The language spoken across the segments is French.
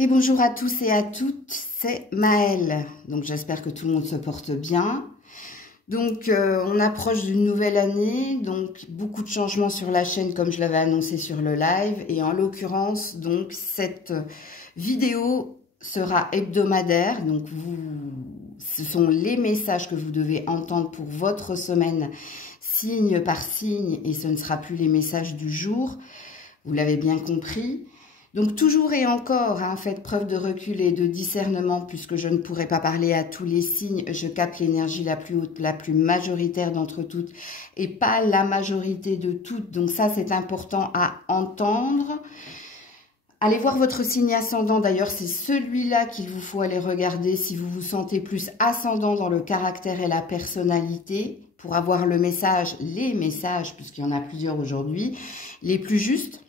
Et bonjour à tous et à toutes, c'est Maëlle. Donc j'espère que tout le monde se porte bien. Donc on approche d'une nouvelle année, donc beaucoup de changements sur la chaîne comme je l'avais annoncé sur le live. Et en l'occurrence, donc cette vidéo sera hebdomadaire. Donc ce sont les messages que vous devez entendre pour votre semaine, signe par signe, et ce ne sera plus les messages du jour. Vous l'avez bien compris. Donc toujours et encore, faites preuve de recul et de discernement puisque je ne pourrai pas parler à tous les signes. Je capte l'énergie la plus haute, la plus majoritaire d'entre toutes et pas la majorité de toutes. Donc ça, c'est important à entendre. Allez voir votre signe ascendant. D'ailleurs, c'est celui-là qu'il vous faut aller regarder si vous vous sentez plus ascendant dans le caractère et la personnalité pour avoir le message, les messages, puisqu'il y en a plusieurs aujourd'hui, les plus justes.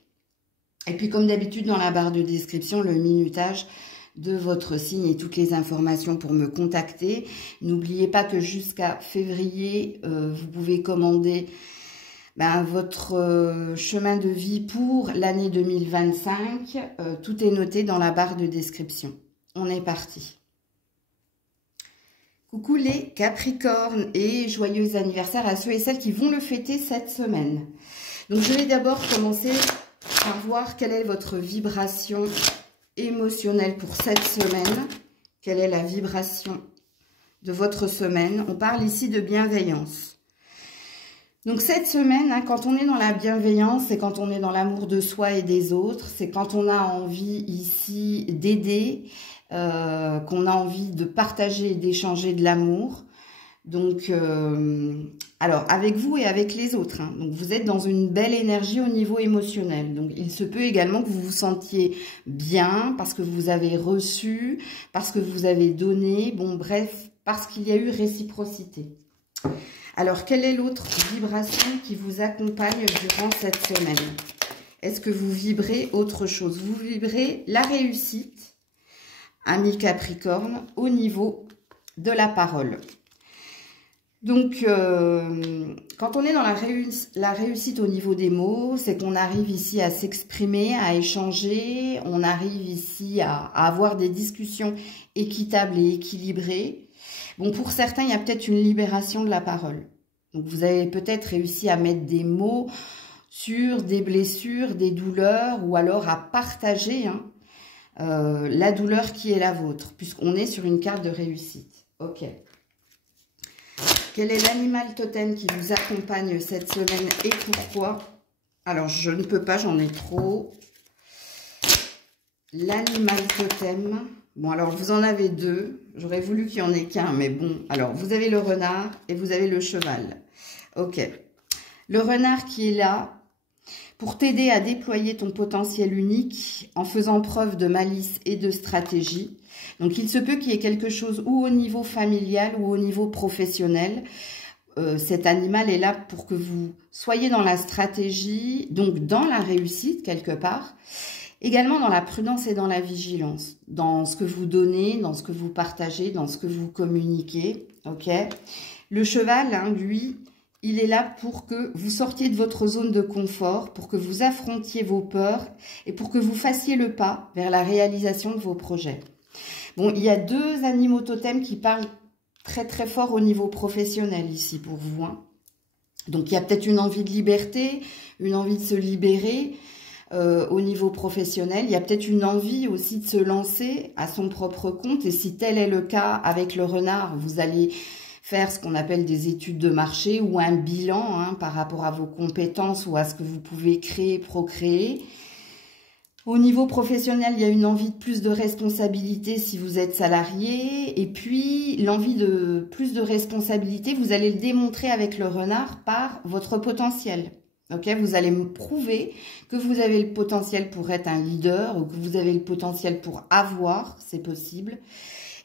Et puis, comme d'habitude, dans la barre de description, le minutage de votre signe et toutes les informations pour me contacter. N'oubliez pas que jusqu'à février, vous pouvez commander votre chemin de vie pour l'année 2025. Tout est noté dans la barre de description. On est parti. Coucou les Capricornes et joyeux anniversaire à ceux et celles qui vont le fêter cette semaine. Donc, je vais d'abord commencer par voir quelle est votre vibration émotionnelle pour cette semaine. Quelle est la vibration de votre semaine? On parle ici de bienveillance. Donc cette semaine, quand on est dans la bienveillance, c'est quand on est dans l'amour de soi et des autres. C'est quand on a envie ici d'aider, qu'on a envie de partager et d'échanger de l'amour. Donc, alors, avec vous et avec les autres. Donc, vous êtes dans une belle énergie au niveau émotionnel. Donc, il se peut également que vous vous sentiez bien parce que vous avez reçu, parce que vous avez donné. Bon, bref, parce qu'il y a eu réciprocité. Alors, quelle est l'autre vibration qui vous accompagne durant cette semaine? Est-ce que vous vibrez autre chose? Vous vibrez la réussite, ami Capricorne, au niveau de la parole. Donc, quand on est dans la réussite au niveau des mots, c'est qu'on arrive ici à s'exprimer, à échanger, on arrive ici à avoir des discussions équitables et équilibrées. Bon, pour certains, il y a peut-être une libération de la parole. Donc, vous avez peut-être réussi à mettre des mots sur des blessures, des douleurs, ou alors à partager la douleur qui est la vôtre, puisqu'on est sur une carte de réussite. Ok. Quel est l'animal totem qui vous accompagne cette semaine et pourquoi? Alors, je ne peux pas, j'en ai trop. L'animal totem. Bon, alors, vous en avez deux. J'aurais voulu qu'il n'y en ait qu'un, mais bon. Alors, vous avez le renard et vous avez le cheval. Ok. Le renard qui est là pour t'aider à déployer ton potentiel unique en faisant preuve de malice et de stratégie. Donc, il se peut qu'il y ait quelque chose ou au niveau familial ou au niveau professionnel. Cet animal est là pour que vous soyez dans la stratégie, donc dans la réussite quelque part. Également dans la prudence et dans la vigilance. Dans ce que vous donnez, dans ce que vous partagez, dans ce que vous communiquez. Ok. Le cheval, lui, il est là pour que vous sortiez de votre zone de confort, pour que vous affrontiez vos peurs et pour que vous fassiez le pas vers la réalisation de vos projets. Bon, il y a deux animaux totems qui parlent très très fort au niveau professionnel ici pour vous. Donc il y a peut-être une envie de liberté, une envie de se libérer au niveau professionnel. Il y a peut-être une envie aussi de se lancer à son propre compte. Et si tel est le cas avec le renard, vous allez faire ce qu'on appelle des études de marché ou un bilan par rapport à vos compétences ou à ce que vous pouvez créer, procréer. Au niveau professionnel, il y a une envie de plus de responsabilité si vous êtes salarié. Et puis, l'envie de plus de responsabilité, vous allez le démontrer avec le renard par votre potentiel. Ok, vous allez me prouver que vous avez le potentiel pour être un leader ou que vous avez le potentiel pour avoir, c'est possible.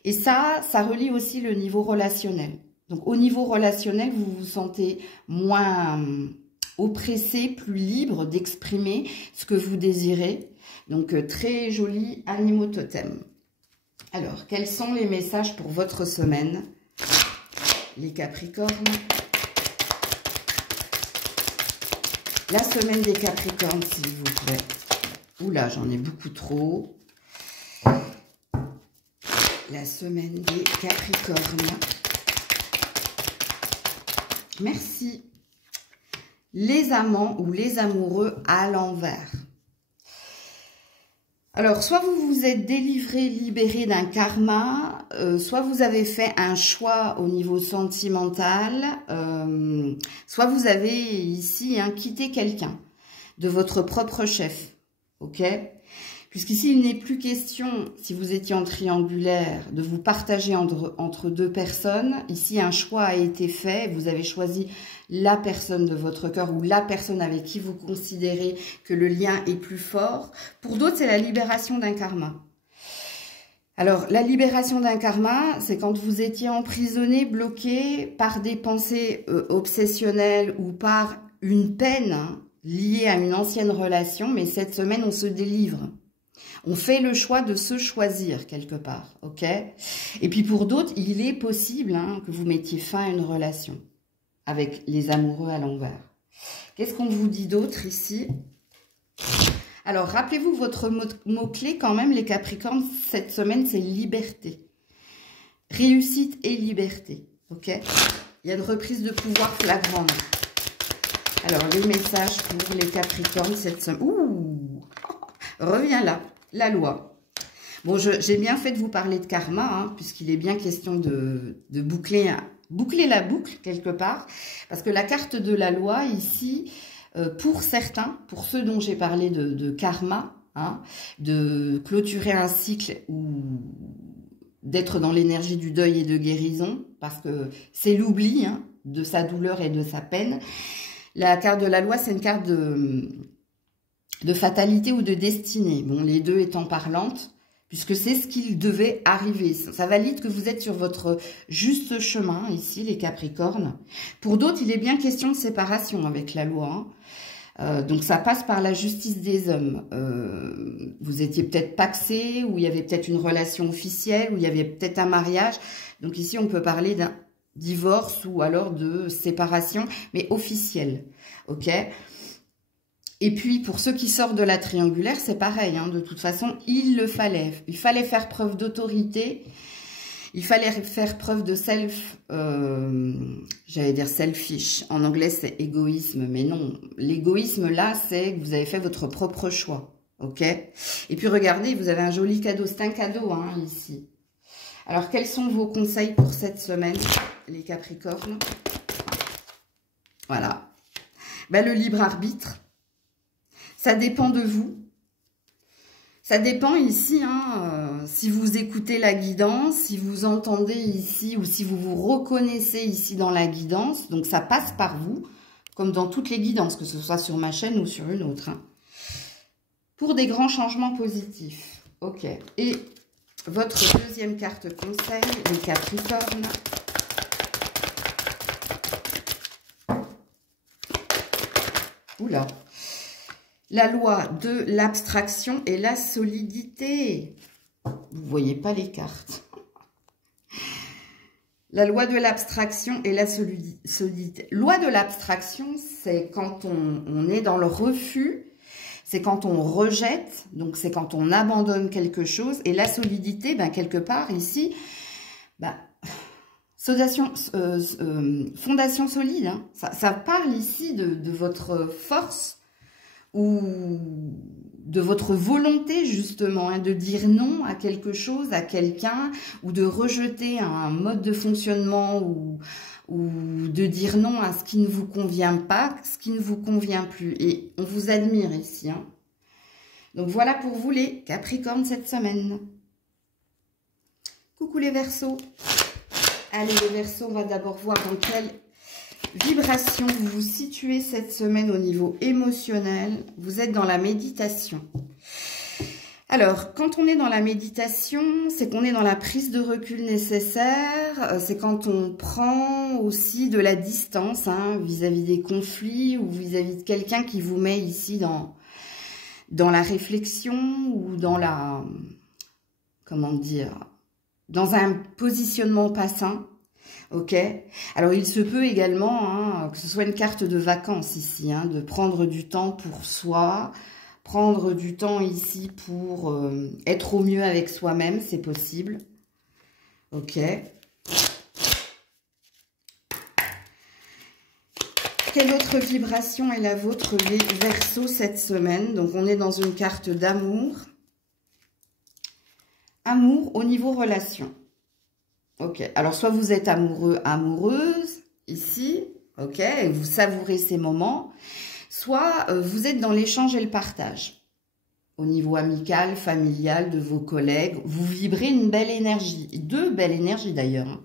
Et ça relie aussi le niveau relationnel. Donc, au niveau relationnel, vous vous sentez moins oppressé, plus libre d'exprimer ce que vous désirez. Donc, très joli animaux totem. Alors, quels sont les messages pour votre semaine, les Capricornes? La semaine des Capricornes, s'il vous plaît. Oula, j'en ai beaucoup trop. la semaine des Capricornes. Merci. Les amants ou les amoureux à l'envers. Alors, soit vous vous êtes délivré, libéré d'un karma, soit vous avez fait un choix au niveau sentimental, soit vous avez ici quitté quelqu'un de votre propre chef, ok? Puisqu'ici, il n'est plus question, si vous étiez en triangulaire, de vous partager entre deux personnes. Ici, un choix a été fait. Vous avez choisi la personne de votre cœur ou la personne avec qui vous considérez que le lien est plus fort. Pour d'autres, c'est la libération d'un karma. Alors, la libération d'un karma, c'est quand vous étiez emprisonné, bloqué par des pensées obsessionnelles ou par une peine liée à une ancienne relation. Mais cette semaine, on se délivre. On fait le choix de se choisir quelque part, ok? Et puis pour d'autres, il est possible que vous mettiez fin à une relation avec les amoureux à l'envers. Qu'est-ce qu'on vous dit d'autre ici? Alors, rappelez-vous votre mot-clé quand même, les Capricornes, cette semaine, c'est liberté. Réussite et liberté, ok? Il y a une reprise de pouvoir flagrante. Alors, les messages pour les Capricornes cette semaine. Ouh! Reviens là. La loi. Bon, j'ai bien fait de vous parler de karma, puisqu'il est bien question de boucler la boucle, quelque part. Parce que la carte de la loi, ici, pour certains, pour ceux dont j'ai parlé de karma, de clôturer un cycle ou d'être dans l'énergie du deuil et de guérison, parce que c'est l'oubli de sa douleur et de sa peine. La carte de la loi, c'est une carte de fatalité ou de destinée. Bon, les deux étant parlantes, puisque c'est ce qu'il devait arriver. Ça valide que vous êtes sur votre juste chemin, ici, les Capricornes. Pour d'autres, il est bien question de séparation avec la loi. Donc, ça passe par la justice des hommes. Vous étiez peut-être pacsé, ou il y avait peut-être une relation officielle, ou il y avait peut-être un mariage. Donc, ici, on peut parler d'un divorce ou alors de séparation, mais officielle. Ok ? Et puis, pour ceux qui sortent de la triangulaire, c'est pareil. De toute façon, il le fallait. Il fallait faire preuve d'autorité. Il fallait faire preuve de j'allais dire selfish. En anglais, c'est égoïsme. Mais non, l'égoïsme, là, c'est que vous avez fait votre propre choix. Ok? Et puis, regardez, vous avez un joli cadeau. C'est un cadeau, ici. Alors, quels sont vos conseils pour cette semaine, les Capricornes? Voilà. Le libre arbitre. Ça dépend de vous. Ça dépend ici, si vous écoutez la guidance, si vous entendez ici ou si vous vous reconnaissez ici dans la guidance. Donc, ça passe par vous, comme dans toutes les guidances, que ce soit sur ma chaîne ou sur une autre. Pour des grands changements positifs. Ok. Et votre deuxième carte conseil, les Capricornes. Oula. La loi de l'abstraction et la solidité. Vous voyez pas les cartes. La loi de l'abstraction et la solidité. Loi de l'abstraction, c'est quand on est dans le refus, c'est quand on rejette, donc c'est quand on abandonne quelque chose. Et la solidité, quelque part ici, fondation solide. Ça parle ici de votre force, ou de votre volonté justement, de dire non à quelque chose, à quelqu'un, ou de rejeter un mode de fonctionnement, ou de dire non à ce qui ne vous convient pas, ce qui ne vous convient plus. Et on vous admire ici. Donc voilà pour vous les Capricornes cette semaine. Coucou les Verseaux. Allez les Verseaux, on va d'abord voir dans quelle vibration vous vous situez cette semaine au niveau émotionnel. Vous êtes dans la méditation. Alors, quand on est dans la méditation, c'est qu'on est dans la prise de recul nécessaire. C'est quand on prend aussi de la distance vis-à-vis des conflits ou vis-à-vis de quelqu'un qui vous met ici dans la réflexion ou dans la... Comment dire? Dans un positionnement pas sain. Ok. Alors, il se peut également que ce soit une carte de vacances ici, de prendre du temps pour soi, prendre du temps ici pour être au mieux avec soi-même, c'est possible. Ok. Quelle autre vibration est la vôtre, les Verseaux, cette semaine? Donc, on est dans une carte d'amour. Amour au niveau relation. Ok. Alors, soit vous êtes amoureux, amoureuse, ici. Ok. Et vous savourez ces moments. Soit vous êtes dans l'échange et le partage. Au niveau amical, familial, de vos collègues. Vous vibrez une belle énergie. Deux belles énergies, d'ailleurs.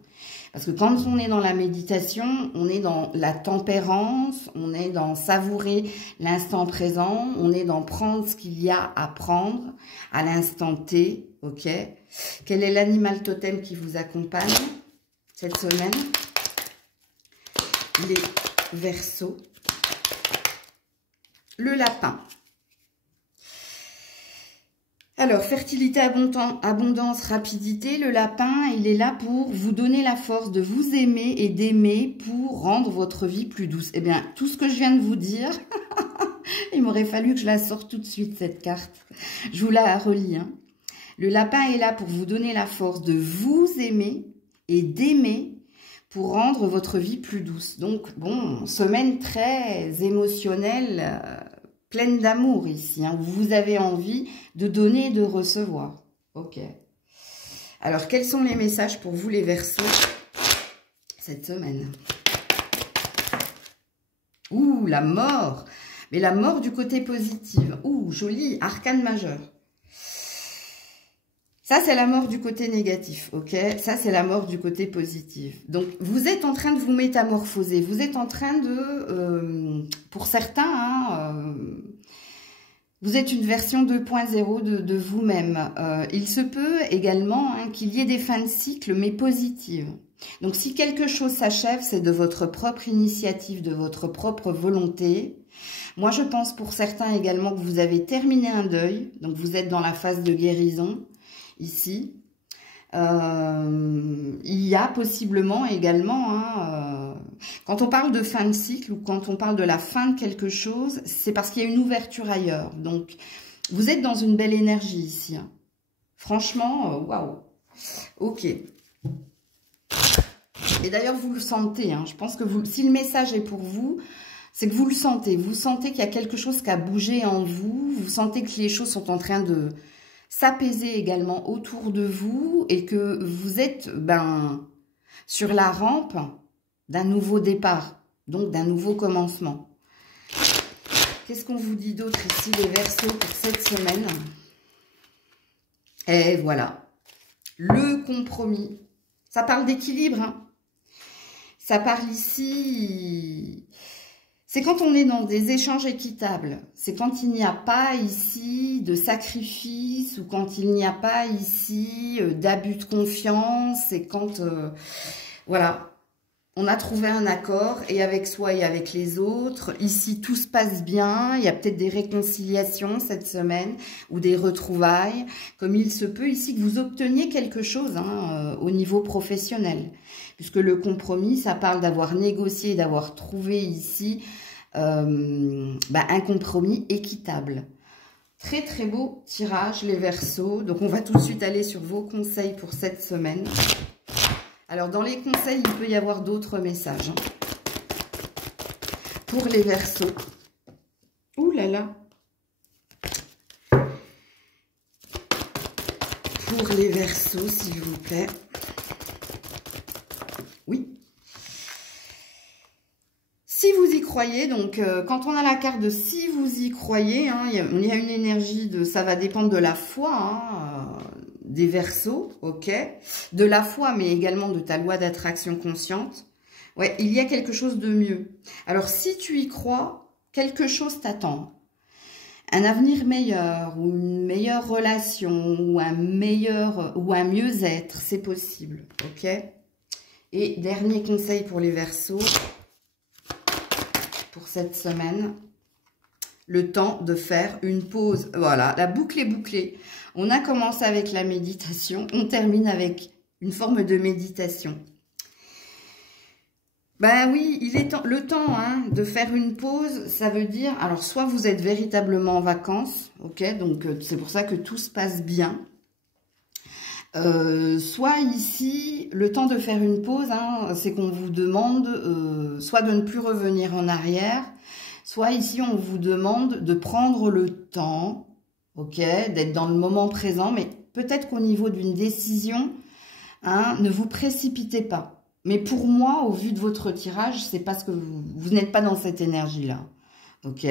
Parce que quand on est dans la méditation, on est dans la tempérance, on est dans savourer l'instant présent, on est dans prendre ce qu'il y a à prendre à l'instant T, ok? Quel est l'animal totem qui vous accompagne cette semaine? Les Verseaux. Le lapin. Alors, fertilité, abondance, rapidité, le lapin, il est là pour vous donner la force de vous aimer et d'aimer pour rendre votre vie plus douce. Eh bien, tout ce que je viens de vous dire, il m'aurait fallu que je la sorte tout de suite, cette carte. Je vous la relis. Hein. Le lapin est là pour vous donner la force de vous aimer et d'aimer pour rendre votre vie plus douce. Donc, bon, semaine très émotionnelle, pleine d'amour ici, hein, où vous avez envie de donner et de recevoir. Ok. Alors, quels sont les messages pour vous, les Verseaux, cette semaine? Ouh, la mort. Mais la mort du côté positif. Ouh, joli, arcane majeur. Ça, c'est la mort du côté négatif, ok? Ça, c'est la mort du côté positif. Donc, vous êtes en train de vous métamorphoser. Vous êtes en train de, pour certains, hein, vous êtes une version 2.0 de vous-même. Il se peut également hein, qu'il y ait des fins de cycle, mais positives. Donc, si quelque chose s'achève, c'est de votre propre initiative, de votre propre volonté. Moi, je pense pour certains également que vous avez terminé un deuil. Donc, vous êtes dans la phase de guérison. Ici, il y a possiblement également, hein, quand on parle de fin de cycle ou quand on parle de la fin de quelque chose, c'est parce qu'il y a une ouverture ailleurs. Donc, vous êtes dans une belle énergie ici. Hein. Franchement, waouh. Ok. Et d'ailleurs, vous le sentez. Hein. Je pense que vous, si le message est pour vous, c'est que vous le sentez. Vous sentez qu'il y a quelque chose qui a bougé en vous. Vous sentez que les choses sont en train de s'apaiser également autour de vous et que vous êtes sur la rampe d'un nouveau départ, donc d'un nouveau commencement. Qu'est-ce qu'on vous dit d'autre ici, les Verseaux, pour cette semaine? Et voilà, le compromis. Ça parle d'équilibre, hein. Ça parle ici... C'est quand on est dans des échanges équitables. C'est quand il n'y a pas ici de sacrifice ou quand il n'y a pas ici d'abus de confiance. C'est quand, voilà, on a trouvé un accord et avec soi et avec les autres. Ici, tout se passe bien. Il y a peut-être des réconciliations cette semaine ou des retrouvailles. Comme il se peut ici que vous obteniez quelque chose hein, au niveau professionnel. Puisque le compromis, ça parle d'avoir négocié, d'avoir trouvé ici un compromis équitable. Très très beau tirage, les Verseaux. Donc on va tout de suite aller sur vos conseils pour cette semaine. Alors dans les conseils, il peut y avoir d'autres messages. Hein. Pour les Verseaux. Ouh là là. Pour les Verseaux, s'il vous plaît. Oui. Si vous y croyez, donc quand on a la carte de si vous y croyez, hein, il y a une énergie de ça va dépendre de la foi hein, des Verseaux, ok, de la foi, mais également de ta loi d'attraction consciente. Ouais, il y a quelque chose de mieux. Alors si tu y crois, quelque chose t'attend. Un avenir meilleur, ou une meilleure relation, ou un mieux-être, c'est possible, ok. Et dernier conseil pour les Verseaux, pour cette semaine, le temps de faire une pause. Voilà, la boucle est bouclée. On a commencé avec la méditation, on termine avec une forme de méditation. Ben oui, il est le temps hein, de faire une pause, ça veut dire, alors soit vous êtes véritablement en vacances, ok, donc c'est pour ça que tout se passe bien. Soit ici, le temps de faire une pause, hein, c'est qu'on vous demande soit de ne plus revenir en arrière, soit ici on vous demande de prendre le temps, ok, d'être dans le moment présent, mais peut-être qu'au niveau d'une décision, hein, ne vous précipitez pas. Mais pour moi, au vu de votre tirage, c'est parce que vous n'êtes pas dans cette énergie-là, ok.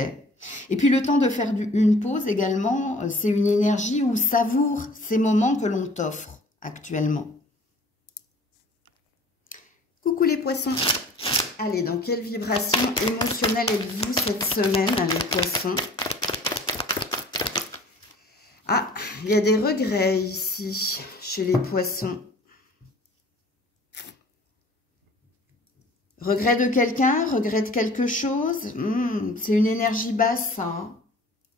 Et puis le temps de faire une pause également, c'est une énergie où savoure ces moments que l'on t'offre actuellement. Coucou les poissons. Allez, dans quelle vibration émotionnelle êtes-vous cette semaine, les poissons? Ah, il y a des regrets ici, chez les poissons. Regret de quelqu'un, regret de quelque chose, c'est une énergie basse, ça. Hein.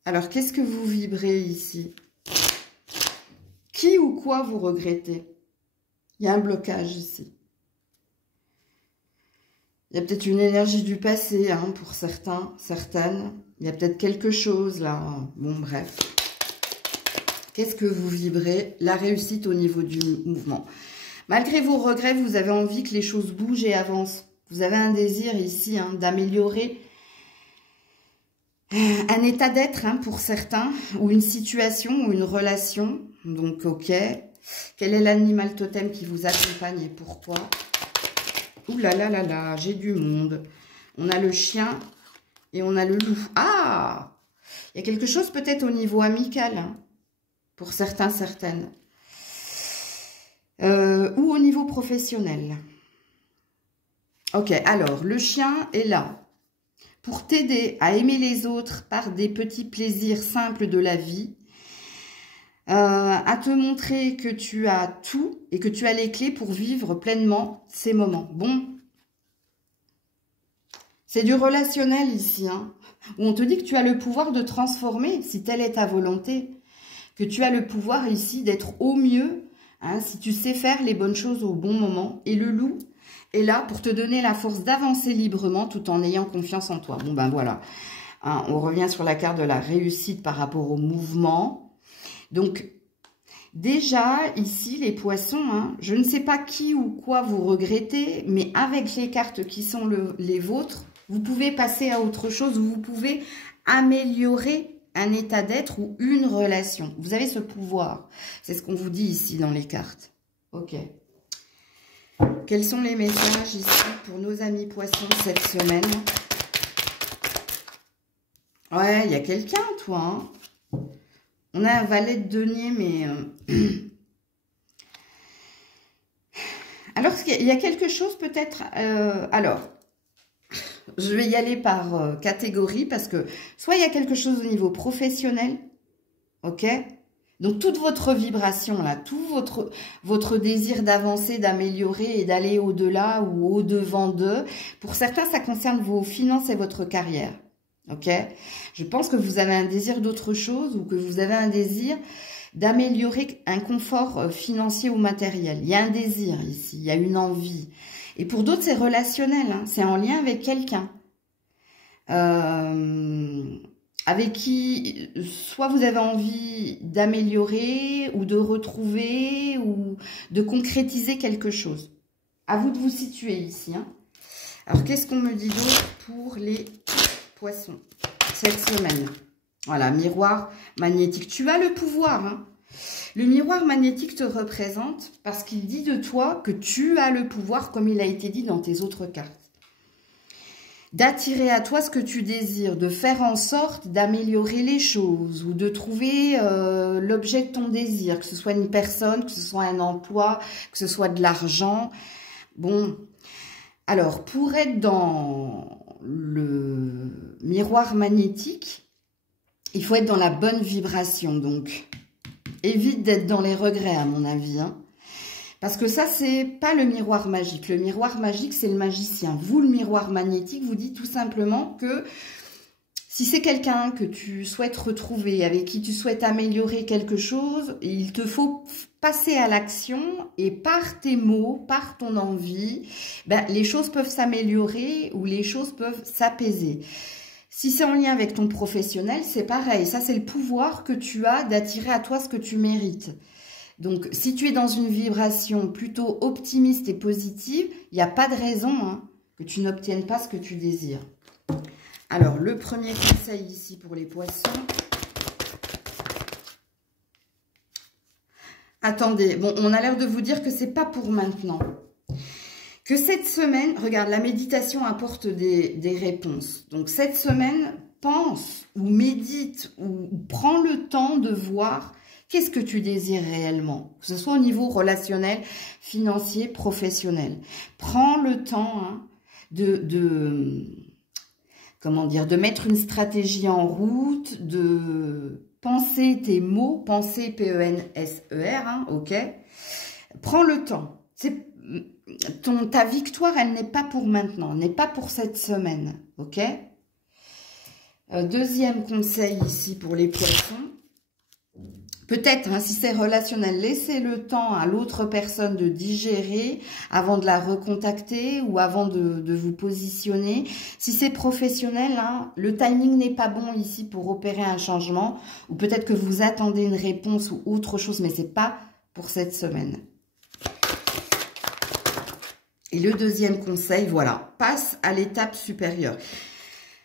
Alors, qu'est-ce que vous vibrez ici? Qui ou quoi vous regrettez? Il y a un blocage ici. Il y a peut-être une énergie du passé, hein, pour certains, certaines. Il y a peut-être quelque chose, là. Bon, bref. Qu'est-ce que vous vibrez? La réussite au niveau du mouvement. Malgré vos regrets, vous avez envie que les choses bougent et avancent. Vous avez un désir ici, hein, d'améliorer un état d'être, hein, pour certains, ou une situation, ou une relation. Donc, ok. Quel est l'animal totem qui vous accompagne et pourquoi? Ouh là là là là, j'ai du monde. On a le chien et on a le loup. Ah! Il y a quelque chose peut-être au niveau amical, hein, pour certains, certaines. Ou au niveau professionnel. Ok, alors, le chien est là pour t'aider à aimer les autres par des petits plaisirs simples de la vie, à te montrer que tu as tout et que tu as les clés pour vivre pleinement ces moments. Bon, c'est du relationnel ici, hein, où on te dit que tu as le pouvoir de transformer, si telle est ta volonté, que tu as le pouvoir ici d'être au mieux, hein, si tu sais faire les bonnes choses au bon moment. Et le loup est là pour te donner la force d'avancer librement tout en ayant confiance en toi. Bon, ben voilà. Hein, on revient sur la carte de la réussite par rapport au mouvement. Donc, déjà, ici, les poissons, hein, je ne sais pas qui ou quoi vous regrettez, mais avec les cartes qui sont les vôtres, vous pouvez passer à autre chose, ou vous pouvez améliorer un état d'être ou une relation. Vous avez ce pouvoir. C'est ce qu'on vous dit ici dans les cartes. Ok. Quels sont les messages ici pour nos amis poissons cette semaine? Ouais, il y a quelqu'un, toi. Hein. On a un valet de denier, mais... Alors, il y a quelque chose peut-être... alors, je vais y aller par catégorie parce que soit il y a quelque chose au niveau professionnel, ok? Donc, toute votre vibration, là, tout votre désir d'avancer, d'améliorer et d'aller au-delà ou au-devant d'eux, pour certains, ça concerne vos finances et votre carrière. Ok? Je pense que vous avez un désir d'autre chose ou que vous avez un désir d'améliorer un confort financier ou matériel. Il y a un désir ici, il y a une envie. Et pour d'autres, c'est relationnel, hein, c'est en lien avec quelqu'un. Avec qui, soit vous avez envie d'améliorer ou de retrouver ou de concrétiser quelque chose. À vous de vous situer ici. Hein. Alors, qu'est-ce qu'on me dit d'autre pour les poissons cette semaine? Voilà, miroir magnétique. Tu as le pouvoir. Hein. Le miroir magnétique te représente parce qu'il dit de toi que tu as le pouvoir, comme il a été dit dans tes autres cartes. D'attirer à toi ce que tu désires, de faire en sorte d'améliorer les choses ou de trouver l'objet de ton désir, que ce soit une personne, que ce soit un emploi, que ce soit de l'argent. Bon, alors pour être dans le miroir magnétique, il faut être dans la bonne vibration. Donc, évite d'être dans les regrets à mon avis, hein. Parce que ça, c'est pas le miroir magique. Le miroir magique, c'est le magicien. Vous, le miroir magnétique, vous dit tout simplement que si c'est quelqu'un que tu souhaites retrouver, avec qui tu souhaites améliorer quelque chose, il te faut passer à l'action et par tes mots, par ton envie, ben, les choses peuvent s'améliorer ou les choses peuvent s'apaiser. Si c'est en lien avec ton professionnel, c'est pareil. Ça, c'est le pouvoir que tu as d'attirer à toi ce que tu mérites. Donc, si tu es dans une vibration plutôt optimiste et positive, il n'y a pas de raison hein, que tu n'obtiennes pas ce que tu désires. Alors, le premier conseil ici pour les poissons. Attendez, bon, on a l'air de vous dire que c'est pas pour maintenant. Que cette semaine, regarde, la méditation apporte des réponses. Donc, cette semaine, pense ou médite ou prends le temps de voir qu'est-ce que tu désires réellement. Que ce soit au niveau relationnel, financier, professionnel. Prends le temps hein, comment dire, de mettre une stratégie en route, de penser tes mots, penser P-E-N-S-E-R, hein, ok. Prends le temps. Ta victoire, elle n'est pas pour maintenant, n'est pas pour cette semaine, ok. Deuxième conseil ici pour les poissons. Peut-être, hein, si c'est relationnel, laissez le temps à l'autre personne de digérer avant de la recontacter ou avant de vous positionner. Si c'est professionnel, hein, le timing n'est pas bon ici pour opérer un changement. Ou peut-être que vous attendez une réponse ou autre chose, mais ce n'est pas pour cette semaine. Et le deuxième conseil, voilà, passe à l'étape supérieure.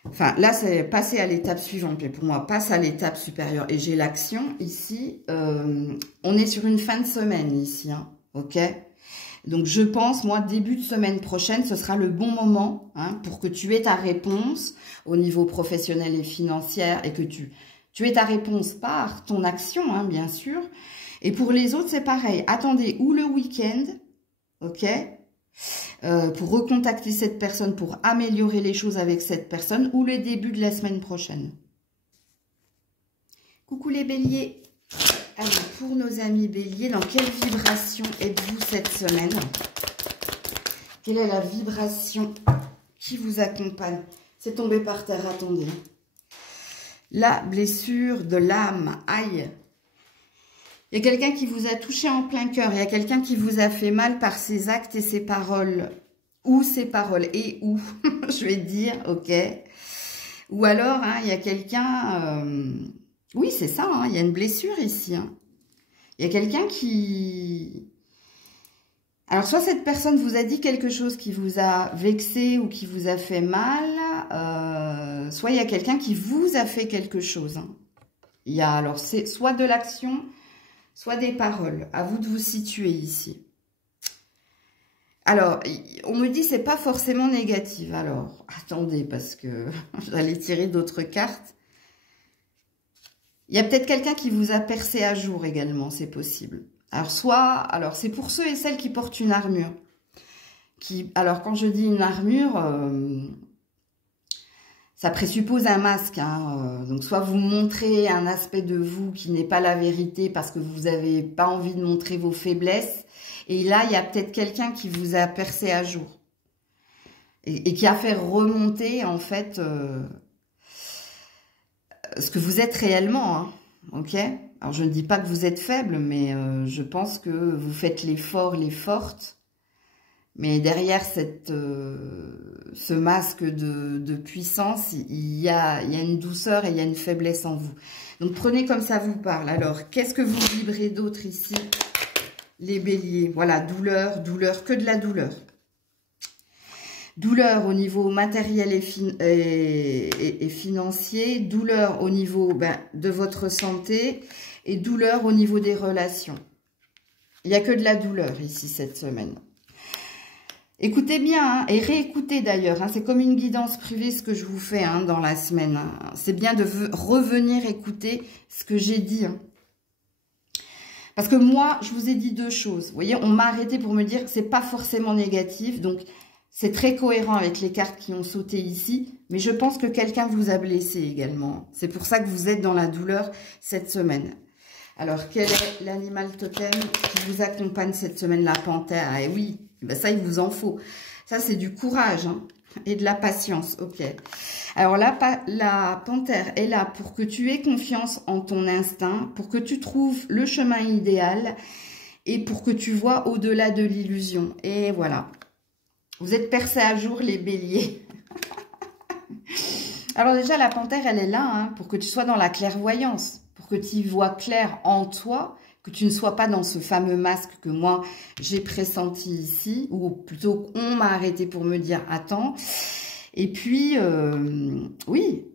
Enfin, là, c'est passer à l'étape suivante. Mais pour moi, passe à l'étape supérieure. Et j'ai l'action ici. On est sur une fin de semaine ici. Hein, ok. Donc, je pense, moi, début de semaine prochaine, ce sera le bon moment hein, pour que tu aies ta réponse au niveau professionnel et financier. Et que tu aies ta réponse par ton action, hein, bien sûr. Et pour les autres, c'est pareil. Attendez ou le week-end, ok, pour recontacter cette personne, pour améliorer les choses avec cette personne, ou le début de la semaine prochaine. Coucou les béliers. Alors, pour nos amis béliers, dans quelle vibration êtes-vous cette semaine? Quelle est la vibration qui vous accompagne? C'est tombé par terre, attendez. La blessure de l'âme, aïe. Il y a quelqu'un qui vous a touché en plein cœur. Il y a quelqu'un qui vous a fait mal par ses actes et ses paroles. Ou ses paroles. Et où, je vais dire, ok. Ou alors, hein, il y a quelqu'un... oui, c'est ça, hein, il y a une blessure ici. Hein. Il y a quelqu'un qui... Alors, soit cette personne vous a dit quelque chose qui vous a vexé ou qui vous a fait mal. Soit il y a quelqu'un qui vous a fait quelque chose. Hein. Il y a alors, c'est soit de l'action... soit des paroles. À vous de vous situer ici. Alors, on me dit c'est pas forcément négatif. Alors, attendez, parce que j'allais tirer d'autres cartes. Il y a peut-être quelqu'un qui vous a percé à jour également, c'est possible. Alors, c'est pour ceux et celles qui portent une armure. Alors, quand je dis une armure... ça présuppose un masque, hein. Donc soit vous montrez un aspect de vous qui n'est pas la vérité parce que vous n'avez pas envie de montrer vos faiblesses. Et là, il y a peut-être quelqu'un qui vous a percé à jour. Et qui a fait remonter, en fait, ce que vous êtes réellement, hein. Ok? Alors, je ne dis pas que vous êtes faible, mais je pense que vous faites l'effort, les fortes. Mais derrière ce masque de puissance, il y a une douceur et il y a une faiblesse en vous. Donc, prenez comme ça vous parle. Alors, qu'est-ce que vous vibrez d'autre ici? Les béliers. Voilà, douleur, douleur, que de la douleur. Douleur au niveau matériel et financier. Douleur au niveau de votre santé. Et douleur au niveau des relations. Il n'y a que de la douleur ici cette semaine. Écoutez bien, hein, et réécoutez d'ailleurs, hein, c'est comme une guidance privée ce que je vous fais hein, dans la semaine. Hein. C'est bien de revenir écouter ce que j'ai dit. Hein. Parce que moi, je vous ai dit deux choses. Vous voyez, on m'a arrêté pour me dire que c'est pas forcément négatif. Donc, c'est très cohérent avec les cartes qui ont sauté ici. Mais je pense que quelqu'un vous a blessé également. C'est pour ça que vous êtes dans la douleur cette semaine. Alors, quel est l'animal totem qui vous accompagne cette semaine? La panthère. Ah, et oui. Ben ça, il vous en faut. Ça, c'est du courage hein, et de la patience. Ok. Alors, la panthère est là pour que tu aies confiance en ton instinct, pour que tu trouves le chemin idéal et pour que tu vois au-delà de l'illusion. Et voilà. Vous êtes percés à jour, les béliers. Alors déjà, la panthère, elle est là hein, pour que tu sois dans la clairvoyance, pour que tu y vois clair en toi, que tu ne sois pas dans ce fameux masque que moi, j'ai pressenti ici, ou plutôt on m'a arrêté pour me dire « attends ». Et puis, oui,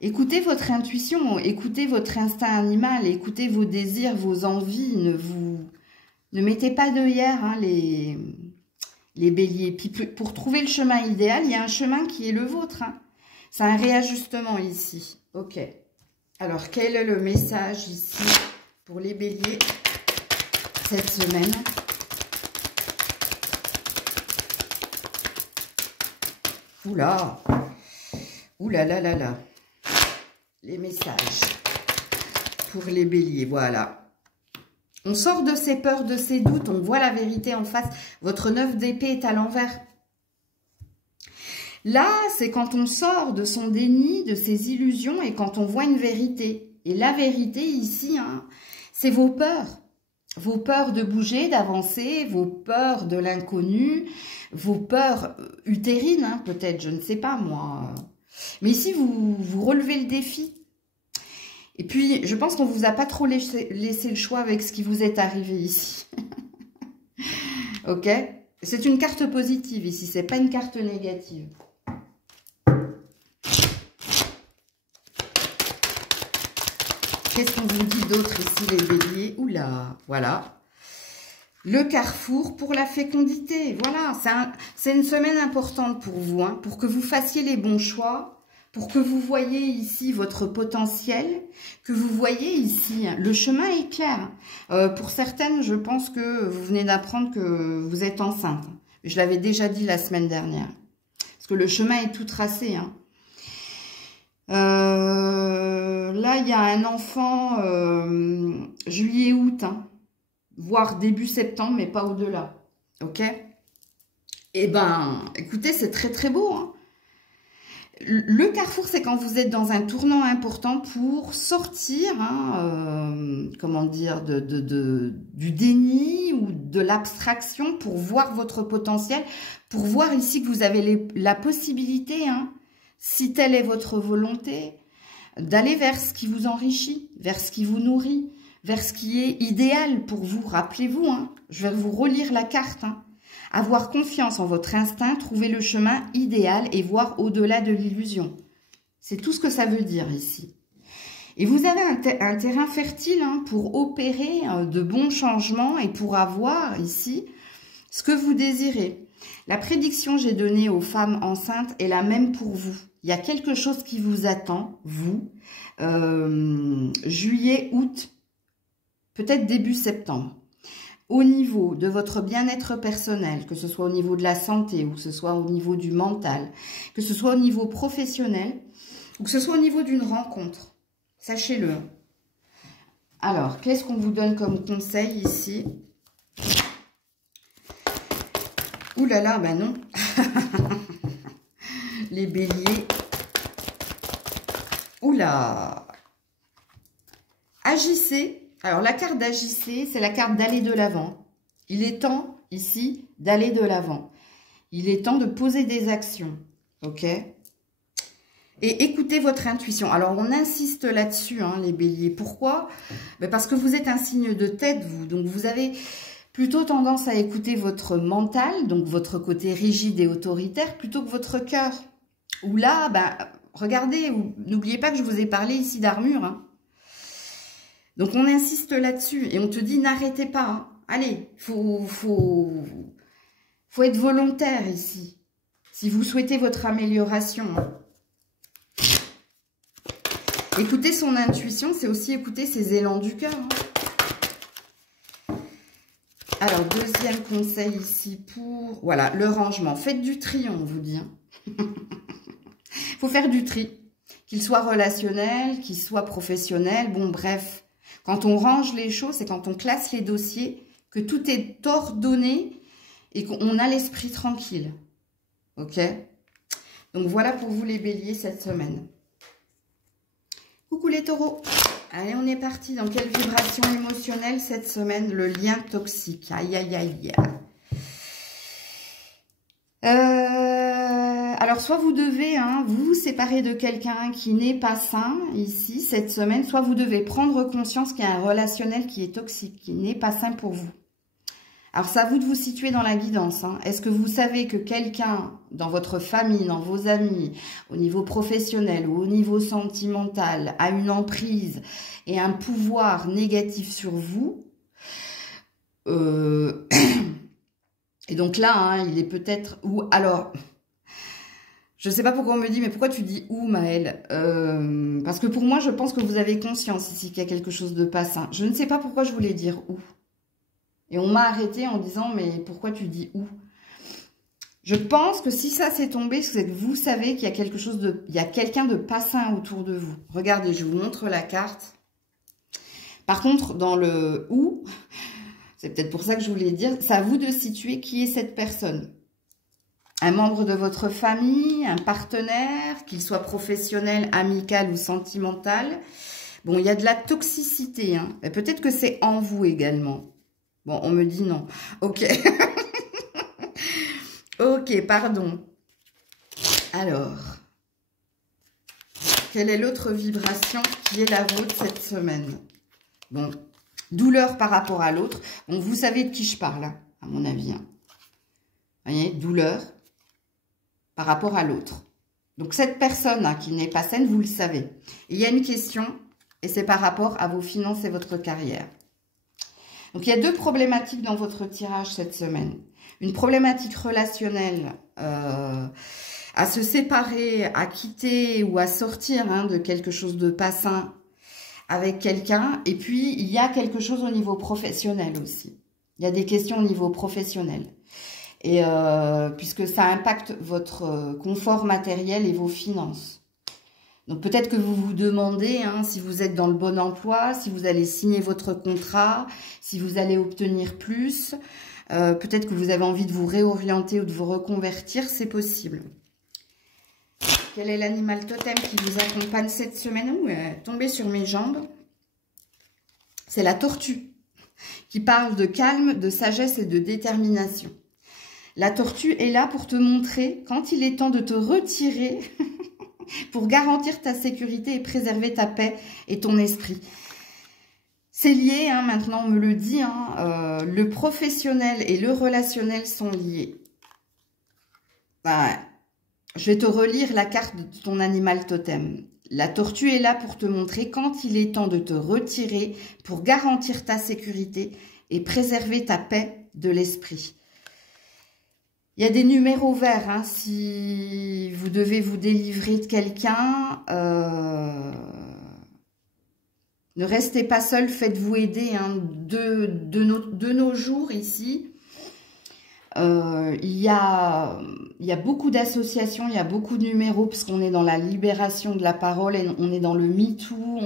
écoutez votre intuition, écoutez votre instinct animal, écoutez vos désirs, vos envies, ne mettez pas d'œillères, hein, les béliers. Puis pour trouver le chemin idéal, il y a un chemin qui est le vôtre. Hein. C'est un réajustement ici. Ok. Alors, quel est le message ici pour les béliers cette semaine? Oula. Oula là là là. Les messages pour les béliers, voilà. On sort de ses peurs, de ses doutes, on voit la vérité en face. Votre 9 d'épée est à l'envers. Là, c'est quand on sort de son déni, de ses illusions et quand on voit une vérité. Et la vérité ici, hein, c'est vos peurs. Vos peurs de bouger, d'avancer, vos peurs de l'inconnu, vos peurs utérines, hein, peut-être, je ne sais pas moi. Mais ici, vous relevez le défi. Et puis, je pense qu'on ne vous a pas trop laissé le choix avec ce qui vous est arrivé ici. Ok? C'est une carte positive ici, c'est pas une carte négative. Qu'est-ce qu'on vous dit d'autre ici, les béliers? Oula, voilà. Le carrefour pour la fécondité. Voilà, c'est une semaine importante pour vous, hein, pour que vous fassiez les bons choix. Pour que vous voyez ici votre potentiel, que vous voyez ici, le chemin est clair. Pour certaines, je pense que vous venez d'apprendre que vous êtes enceinte. Je l'avais déjà dit la semaine dernière. Parce que le chemin est tout tracé. Hein. Là, il y a un enfant juillet-août, hein, voire début septembre, mais pas au-delà. Ok? Eh ben, écoutez, c'est très très beau, hein. Le carrefour, c'est quand vous êtes dans un tournant important pour sortir, hein, comment dire, du déni ou de l'abstraction, pour voir votre potentiel, pour voir ici que vous avez la possibilité, hein, si telle est votre volonté, d'aller vers ce qui vous enrichit, vers ce qui vous nourrit, vers ce qui est idéal pour vous. Rappelez-vous, hein, je vais vous relire la carte, hein. Avoir confiance en votre instinct, trouver le chemin idéal et voir au-delà de l'illusion. C'est tout ce que ça veut dire ici. Et vous avez un terrain fertile, hein, pour opérer de bons changements et pour avoir ici ce que vous désirez. La prédiction que j'ai donnée aux femmes enceintes est la même pour vous. Il y a quelque chose qui vous attend, vous, juillet, août, peut-être début septembre. Au niveau de votre bien-être personnel, que ce soit au niveau de la santé, ou que ce soit au niveau du mental, que ce soit au niveau professionnel, ou que ce soit au niveau d'une rencontre. Sachez-le. Alors, qu'est-ce qu'on vous donne comme conseil ici? Ouh là là, ben non. Les béliers. Ouh là. Agissez. Alors, la carte d'agissez, c'est la carte d'aller de l'avant. Il est temps, ici, d'aller de l'avant. Il est temps de poser des actions. Ok? Et écoutez votre intuition. Alors, on insiste là-dessus, hein, les béliers. Pourquoi? Ben parce que vous êtes un signe de tête, vous. Donc, vous avez plutôt tendance à écouter votre mental, donc votre côté rigide et autoritaire, plutôt que votre cœur. Ou là, ben, regardez, n'oubliez pas que je vous ai parlé ici d'armure, hein. Donc, on insiste là-dessus et on te dit n'arrêtez pas. Hein. Allez, faut être volontaire ici. Si vous souhaitez votre amélioration. Hein. Écouter son intuition, c'est aussi écouter ses élans du cœur. Hein. Alors, deuxième conseil ici pour... Voilà, le rangement. Faites du tri, on vous dit. Il faut faire du tri. Qu'il soit relationnel, qu'il soit professionnel. Bon, bref. Quand on range les choses, c'est quand on classe les dossiers, que tout est ordonné et qu'on a l'esprit tranquille. Ok? Donc, voilà pour vous les béliers cette semaine. Coucou les taureaux. Allez, on est parti. Dans quelle vibration émotionnelle cette semaine? Le lien toxique. Aïe, aïe, aïe. Alors, Alors, soit vous devez vous séparer de quelqu'un qui n'est pas sain, ici, cette semaine, soit vous devez prendre conscience qu'il y a un relationnel qui est toxique, qui n'est pas sain pour vous. Alors, c'est à vous de vous situer dans la guidance. Est-ce que vous savez que quelqu'un dans votre famille, dans vos amis, au niveau professionnel ou au niveau sentimental, a une emprise et un pouvoir négatif sur vous? Et donc là, il est peut-être... Ou alors... Je ne sais pas pourquoi on me dit, mais pourquoi tu dis où, Maëlle? Parce que pour moi, je pense que vous avez conscience ici qu'il y a quelque chose de pas sain. Je ne sais pas pourquoi je voulais dire où. Et on m'a arrêté en disant, mais pourquoi tu dis où? Je pense que si ça s'est tombé, c'est que vous savez qu'il y a quelque chose de... Il y a quelqu'un de pas sain autour de vous. Regardez, je vous montre la carte. Par contre, dans le où, c'est peut-être pour ça que je voulais dire, c'est à vous de situer qui est cette personne. Un membre de votre famille, un partenaire, qu'il soit professionnel, amical ou sentimental. Bon, il y a de la toxicité, peut-être que c'est en vous également. Bon, on me dit non. Ok. Ok, pardon. Alors, quelle est l'autre vibration qui est la vôtre cette semaine? Bon, douleur par rapport à l'autre. Bon, vous savez de qui je parle, à mon avis. Vous voyez, douleur par rapport à l'autre. Donc, cette personne qui n'est pas saine, vous le savez. Il y a une question, et c'est par rapport à vos finances et votre carrière. Donc, il y a deux problématiques dans votre tirage cette semaine. Une problématique relationnelle, à se séparer, à quitter ou à sortir de quelque chose de pas sain avec quelqu'un. Et puis, il y a quelque chose au niveau professionnel aussi. Il y a des questions au niveau professionnel. Et puisque ça impacte votre confort matériel et vos finances. Donc peut-être que vous vous demandez si vous êtes dans le bon emploi, si vous allez signer votre contrat, si vous allez obtenir plus. Peut-être que vous avez envie de vous réorienter ou de vous reconvertir, c'est possible. Quel est l'animal totem qui vous accompagne cette semaine? Ouh, elle est tombée sur mes jambes. C'est la tortue, qui parle de calme, de sagesse et de détermination. La tortue est là pour te montrer quand il est temps de te retirer pour garantir ta sécurité et préserver ta paix et ton esprit. C'est lié, maintenant on me le dit, le professionnel et le relationnel sont liés. Je vais te relire la carte de ton animal totem. La tortue est là pour te montrer quand il est temps de te retirer pour garantir ta sécurité et préserver ta paix de l'esprit. Il y a des numéros verts, si vous devez vous délivrer de quelqu'un. Ne restez pas seul, faites-vous aider. De nos jours ici, il y a beaucoup d'associations, il y a beaucoup de numéros, parce qu'on est dans la libération de la parole, et on est dans le MeToo.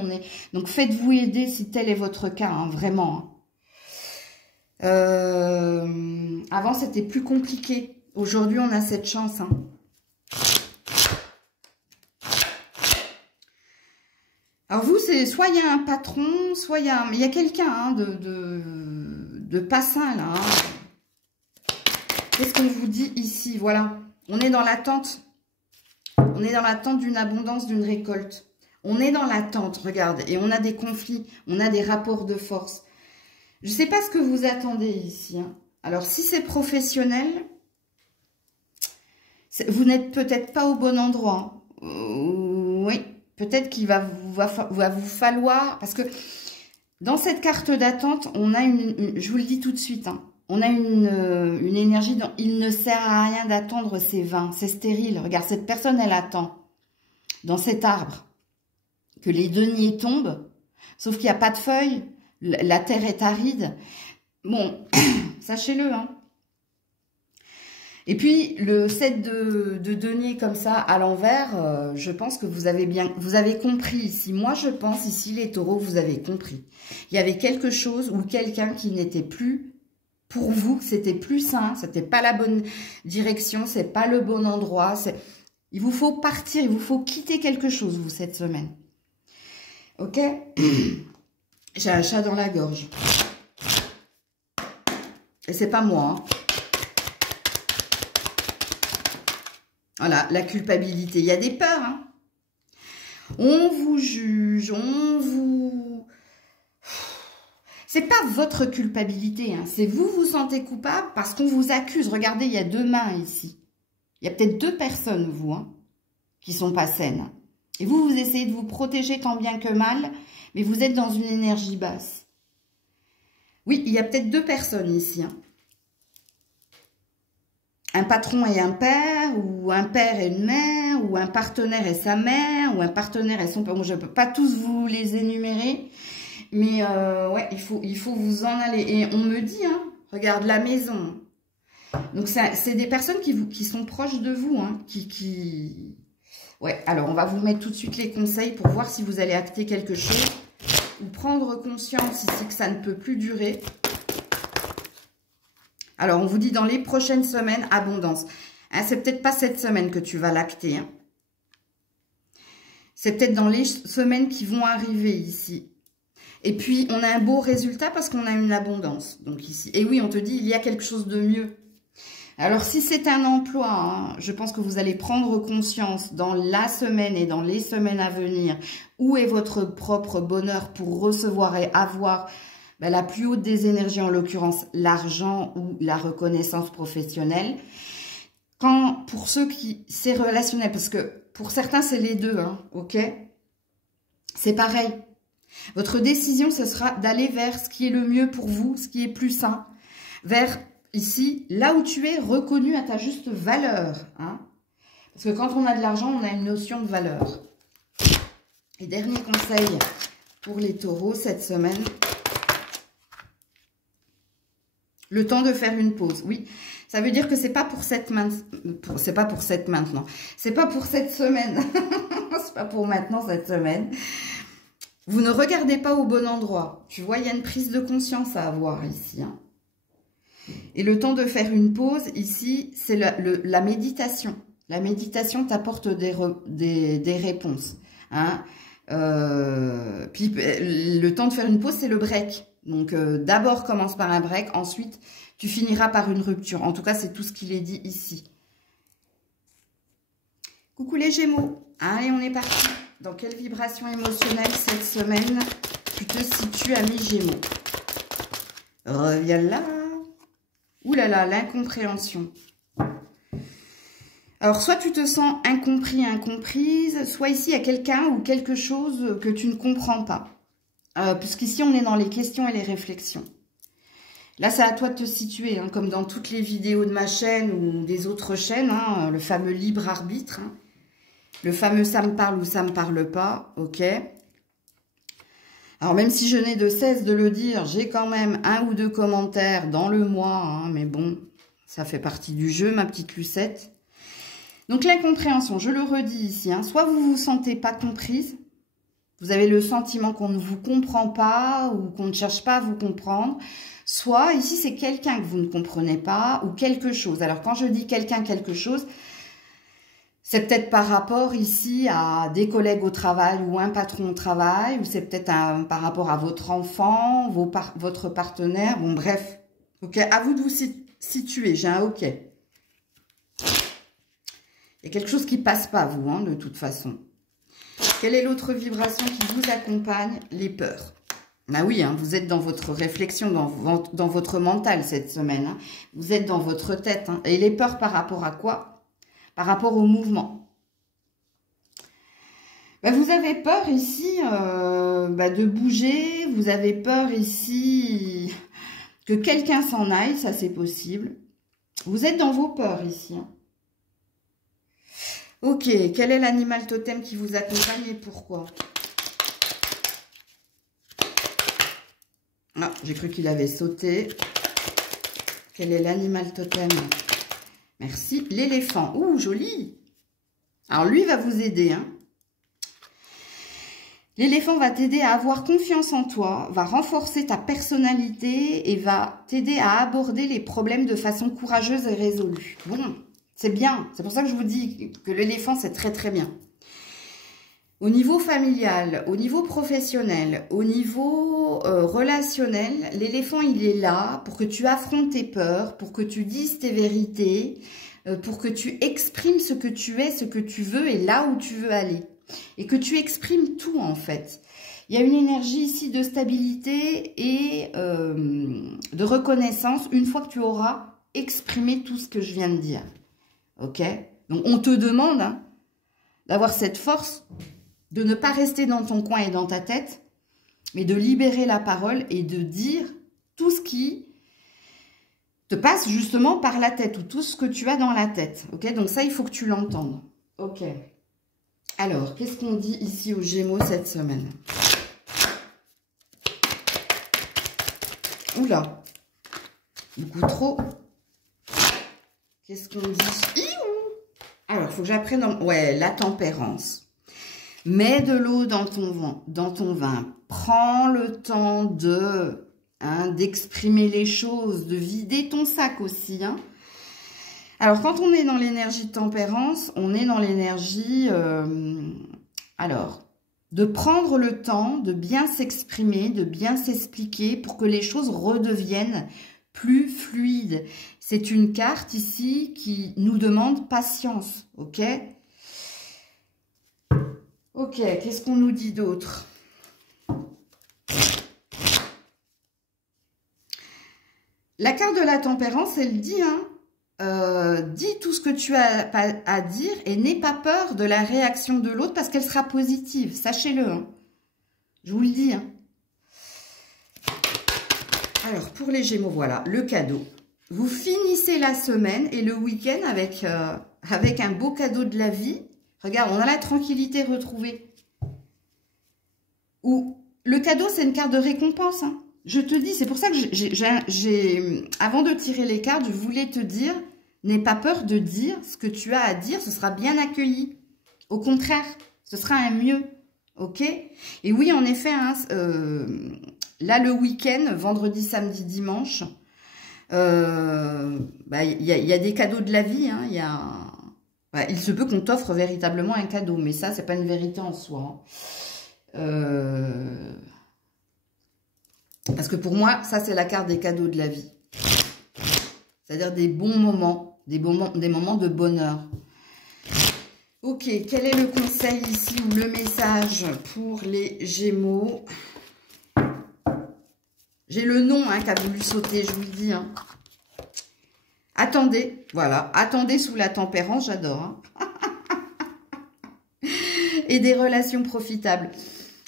Donc faites-vous aider si tel est votre cas, vraiment. Avant, c'était plus compliqué. Aujourd'hui, on a cette chance. Alors vous, c'est soit il y a un patron, soit il y a quelqu'un de pas sain là. Qu'est-ce qu'on vous dit ici? Voilà, on est dans l'attente. On est dans l'attente d'une abondance, d'une récolte. On est dans l'attente, regarde, et on a des conflits, on a des rapports de force. Je ne sais pas ce que vous attendez ici. Alors, si c'est professionnel, vous n'êtes peut-être pas au bon endroit. Oui, peut-être qu'il va vous falloir... Parce que dans cette carte d'attente, on a je vous le dis tout de suite, on a une énergie dont il ne sert à rien d'attendre, c'est vain, c'est stérile. Regarde, cette personne, elle attend dans cet arbre que les deniers tombent, sauf qu'il n'y a pas de feuilles, la terre est aride. Bon, sachez-le, Et puis, le set de deniers comme ça, à l'envers, je pense que vous avez compris ici. Moi, je pense ici, les taureaux, vous avez compris. Il y avait quelque chose ou quelqu'un qui n'était plus pour vous, c'était plus sain, c'était pas la bonne direction, c'est pas le bon endroit. Il vous faut partir, il vous faut quitter quelque chose, vous, cette semaine. Ok? J'ai un chat dans la gorge. Et c'est pas moi, Voilà, la culpabilité. Il y a des peurs, hein. On vous juge, on vous... C'est pas votre culpabilité, hein. C'est vous vous sentez coupable parce qu'on vous accuse. Regardez, il y a 2 mains ici. Il y a peut-être 2 personnes, vous, hein, qui sont pas saines. Et vous, vous essayez de vous protéger tant bien que mal, mais vous êtes dans une énergie basse. Oui, il y a peut-être 2 personnes ici, hein. Un patron et un père, ou un père et une mère, ou un partenaire et sa mère, ou un partenaire et son père. Bon, je ne peux pas tous vous les énumérer, mais ouais, il faut vous en aller. Et on me dit, hein, regarde la maison. Donc, c'est des personnes qui sont proches de vous, hein, Ouais, alors on va vous mettre tout de suite les conseils pour voir si vous allez acter quelque chose, ou prendre conscience ici que ça ne peut plus durer. Alors, on vous dit dans les prochaines semaines, abondance. Hein, c'est peut-être pas cette semaine que tu vas l'acter. Hein. C'est peut-être dans les semaines qui vont arriver ici. Et puis, on a un beau résultat parce qu'on a une abondance. Donc ici. Et oui, on te dit, il y a quelque chose de mieux. Alors, si c'est un emploi, hein, je pense que vous allez prendre conscience dans la semaine et dans les semaines à venir où est votre propre bonheur pour recevoir et avoir... Ben, la plus haute des énergies, en l'occurrence l'argent ou la reconnaissance professionnelle. Quand, pour ceux qui, c'est relationnel, parce que pour certains c'est les deux, hein, ok? C'est pareil. Votre décision, ce sera d'aller vers ce qui est le mieux pour vous, ce qui est plus sain, vers ici, là où tu es reconnu à ta juste valeur. Hein? Parce que quand on a de l'argent, on a une notion de valeur. Et dernier conseil pour les taureaux cette semaine. Le temps de faire une pause, oui. Ça veut dire que c'est pas pour cette maintenant. C'est pas pour cette semaine. C'est pas pour maintenant cette semaine. Vous ne regardez pas au bon endroit. Tu vois, il y a une prise de conscience à avoir ici. Hein. Et le temps de faire une pause ici, c'est la méditation. La méditation t'apporte des réponses. Hein. Puis le temps de faire une pause, c'est le break. Donc, d'abord, commence par un break. Ensuite, tu finiras par une rupture. En tout cas, c'est tout ce qu'il est dit ici. Coucou les Gémeaux. Allez, on est parti. Dans quelle vibration émotionnelle cette semaine tu te situes à mes Gémeaux? Reviens là. Ouh là là, l'incompréhension. Alors, soit tu te sens incompris, incomprise, soit ici, il y a quelqu'un ou quelque chose que tu ne comprends pas. Puisqu'ici, on est dans les questions et les réflexions. Là, c'est à toi de te situer, hein, comme dans toutes les vidéos de ma chaîne ou des autres chaînes, hein, le fameux libre arbitre, hein, le fameux ça me parle ou ça me parle pas, ok. Alors, même si je n'ai de cesse de le dire, j'ai quand même 1 ou 2 commentaires dans le mois, hein, mais bon, ça fait partie du jeu, ma petite Lucette. Donc, l'incompréhension, je le redis ici, hein, soit vous vous sentez pas comprise, vous avez le sentiment qu'on ne vous comprend pas ou qu'on ne cherche pas à vous comprendre. Soit, ici, c'est quelqu'un que vous ne comprenez pas ou quelque chose. Alors, quand je dis quelqu'un, quelque chose, c'est peut-être par rapport ici à des collègues au travail ou un patron au travail, ou c'est peut-être par rapport à votre enfant, votre partenaire. Bon, bref. Ok, à vous de vous situer. J'ai un ok. Il y a quelque chose qui passe pas, vous, hein, de toute façon. Quelle est l'autre vibration qui vous accompagne? Les peurs. Ah oui, hein, vous êtes dans votre réflexion, dans votre mental cette semaine. Hein. Vous êtes dans votre tête. Hein. Et les peurs par rapport à quoi? Par rapport au mouvement. Ben, vous avez peur ici de bouger. Vous avez peur ici que quelqu'un s'en aille. Ça, c'est possible. Vous êtes dans vos peurs ici. Hein. Ok, quel est l'animal totem qui vous accompagne et pourquoi? Ah, j'ai cru qu'il avait sauté. Quel est l'animal totem? Merci. L'éléphant. Ouh, joli. Alors, lui va vous aider. Hein. L'éléphant va t'aider à avoir confiance en toi, va renforcer ta personnalité et va t'aider à aborder les problèmes de façon courageuse et résolue. Bon. C'est bien, c'est pour ça que je vous dis que l'éléphant, c'est très très bien. Au niveau familial, au niveau professionnel, au niveau relationnel, l'éléphant, il est là pour que tu affrontes tes peurs, pour que tu dises tes vérités, pour que tu exprimes ce que tu es, ce que tu veux et là où tu veux aller. Et que tu exprimes tout en fait. Il y a une énergie ici de stabilité et de reconnaissance une fois que tu auras exprimé tout ce que je viens de dire. Ok? Donc on te demande hein, d'avoir cette force de ne pas rester dans ton coin et dans ta tête, mais de libérer la parole et de dire tout ce qui te passe justement par la tête ou tout ce que tu as dans la tête. Ok? Donc ça, il faut que tu l'entendes. Ok. Alors, qu'est-ce qu'on dit ici aux Gémeaux cette semaine? Oula, beaucoup trop. Qu'est-ce qu'on dit? Alors, il faut que j'apprenne... Ouais, la tempérance. Mets de l'eau dans ton vin. Prends le temps de d'exprimer les choses, de vider ton sac aussi. Hein. Alors, quand on est dans l'énergie de tempérance, on est dans l'énergie... de prendre le temps de bien s'exprimer, de bien s'expliquer pour que les choses redeviennent plus fluides. C'est une carte ici qui nous demande patience, ok? Ok, qu'est-ce qu'on nous dit d'autre? La carte de la tempérance, elle dit, dis tout ce que tu as à dire et n'aie pas peur de la réaction de l'autre parce qu'elle sera positive, sachez-le. Hein. Je vous le dis. Hein. Alors, pour les Gémeaux, voilà, le cadeau. Vous finissez la semaine et le week-end avec un beau cadeau de la vie. Regarde, on a la tranquillité retrouvée. Ou le cadeau, c'est une carte de récompense. Hein. Je te dis, c'est pour ça que avant de tirer les cartes, je voulais te dire, n'aie pas peur de dire ce que tu as à dire, ce sera bien accueilli. Au contraire, ce sera un mieux, ok? Et oui, en effet, hein, là, le week-end, vendredi, samedi, dimanche, y a des cadeaux de la vie, hein, il se peut qu'on t'offre véritablement un cadeau, mais ça, c'est pas une vérité en soi. Hein. Parce que pour moi, ça, c'est la carte des cadeaux de la vie. C'est-à-dire des bons moments, des moments de bonheur. Ok, quel est le conseil ici ou le message pour les Gémeaux? J'ai le nom qui a voulu sauter, je vous le dis. Hein. Attendez, voilà, attendez sous la tempérance, j'adore. Hein. Et des relations profitables.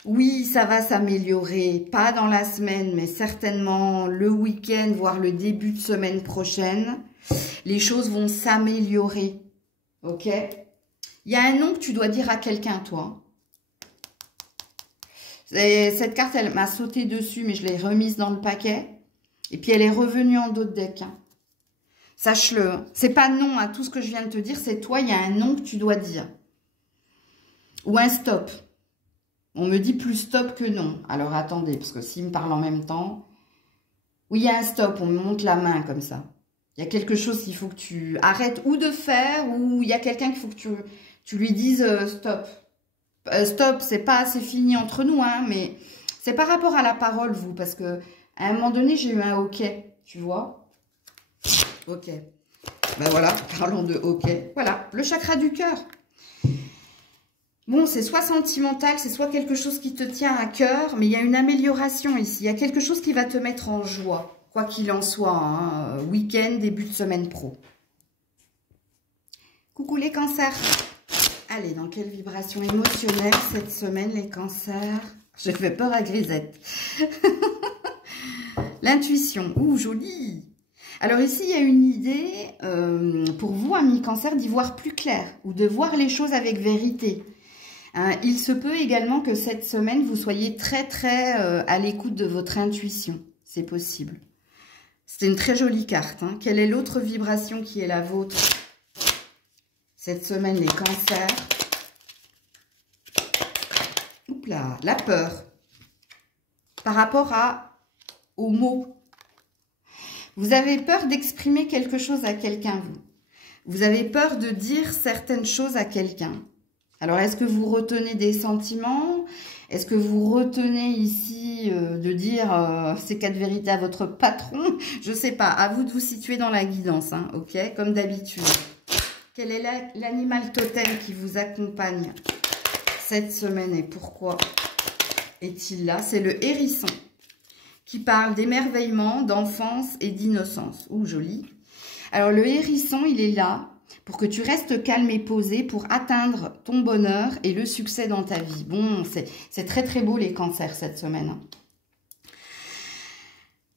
Oui, ça va s'améliorer, pas dans la semaine, mais certainement le week-end, voire le début de semaine prochaine. Les choses vont s'améliorer, ok? Il y a un nom que tu dois dire à quelqu'un, toi. Cette carte, elle m'a sauté dessus, mais je l'ai remise dans le paquet. Et puis, elle est revenue en dos de deck. Hein. Sache-le, c'est pas non à tout ce que je viens de te dire, c'est toi, il y a un nom que tu dois dire. Ou un stop. On me dit plus stop que non. Alors, attendez, parce que s'il me parle en même temps... Oui, il y a un stop, on me monte la main comme ça. Il y a quelque chose qu'il faut que tu arrêtes ou de faire, ou il y a quelqu'un qu'il faut que tu lui dises stop. Stop, c'est fini entre nous, hein, mais c'est par rapport à la parole, vous, parce que à un moment donné, j'ai eu un ok, tu vois. Ok. Ben voilà, parlons de ok. Voilà, le chakra du cœur. Bon, c'est soit sentimental, c'est soit quelque chose qui te tient à cœur, mais il y a une amélioration ici. Il y a quelque chose qui va te mettre en joie, quoi qu'il en soit. Hein, week-end, début de semaine pro. Coucou les cancers. Allez, dans quelle vibration émotionnelle cette semaine, les cancers? J'ai fait peur à Grisette. L'intuition. Ouh, joli. Alors ici, il y a une idée pour vous, amis cancer, d'y voir plus clair ou de voir les choses avec vérité. Il se peut également que cette semaine, vous soyez très, très à l'écoute de votre intuition. C'est possible. C'est une très jolie carte. Hein. Quelle est l'autre vibration qui est la vôtre cette semaine, les cancers? Oups là, la peur. Par rapport aux mots. Vous avez peur d'exprimer quelque chose à quelqu'un, vous. Vous avez peur de dire certaines choses à quelqu'un. Alors, est-ce que vous retenez des sentiments? Est-ce que vous retenez ici de dire ces 4 vérités à votre patron? Je ne sais pas. À vous de vous situer dans la guidance, hein, ok? Comme d'habitude. Quel est l'animal totem qui vous accompagne cette semaine et pourquoi est-il là? C'est le hérisson qui parle d'émerveillement, d'enfance et d'innocence. Ouh, joli. Alors, le hérisson, il est là pour que tu restes calme et posé pour atteindre ton bonheur et le succès dans ta vie. Bon, c'est très très beau les cancers cette semaine.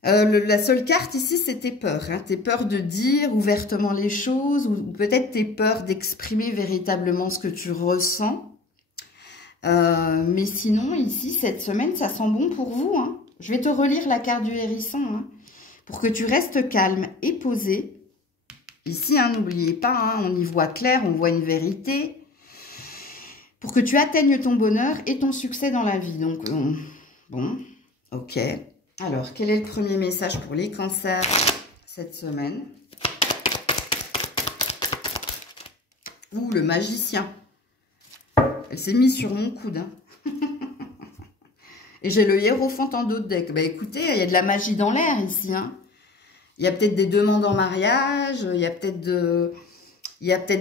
La seule carte ici, c'est tes peurs. Tes peurs de dire ouvertement les choses ou peut-être tes peurs d'exprimer véritablement ce que tu ressens. Mais sinon, ici, cette semaine, ça sent bon pour vous. Je vais te relire la carte du hérisson pour que tu restes calme et posé. Ici, n'oubliez pas, on y voit clair, on voit une vérité. Pour que tu atteignes ton bonheur et ton succès dans la vie. Donc, bon, ok. Alors, quel est le premier message pour les cancers cette semaine? Ouh, le magicien. Elle s'est mise sur mon coude. Et j'ai le hiérophante en dos de deck. Bah écoutez, il y a de la magie dans l'air ici. Il y a peut-être des demandes en mariage, il y a peut-être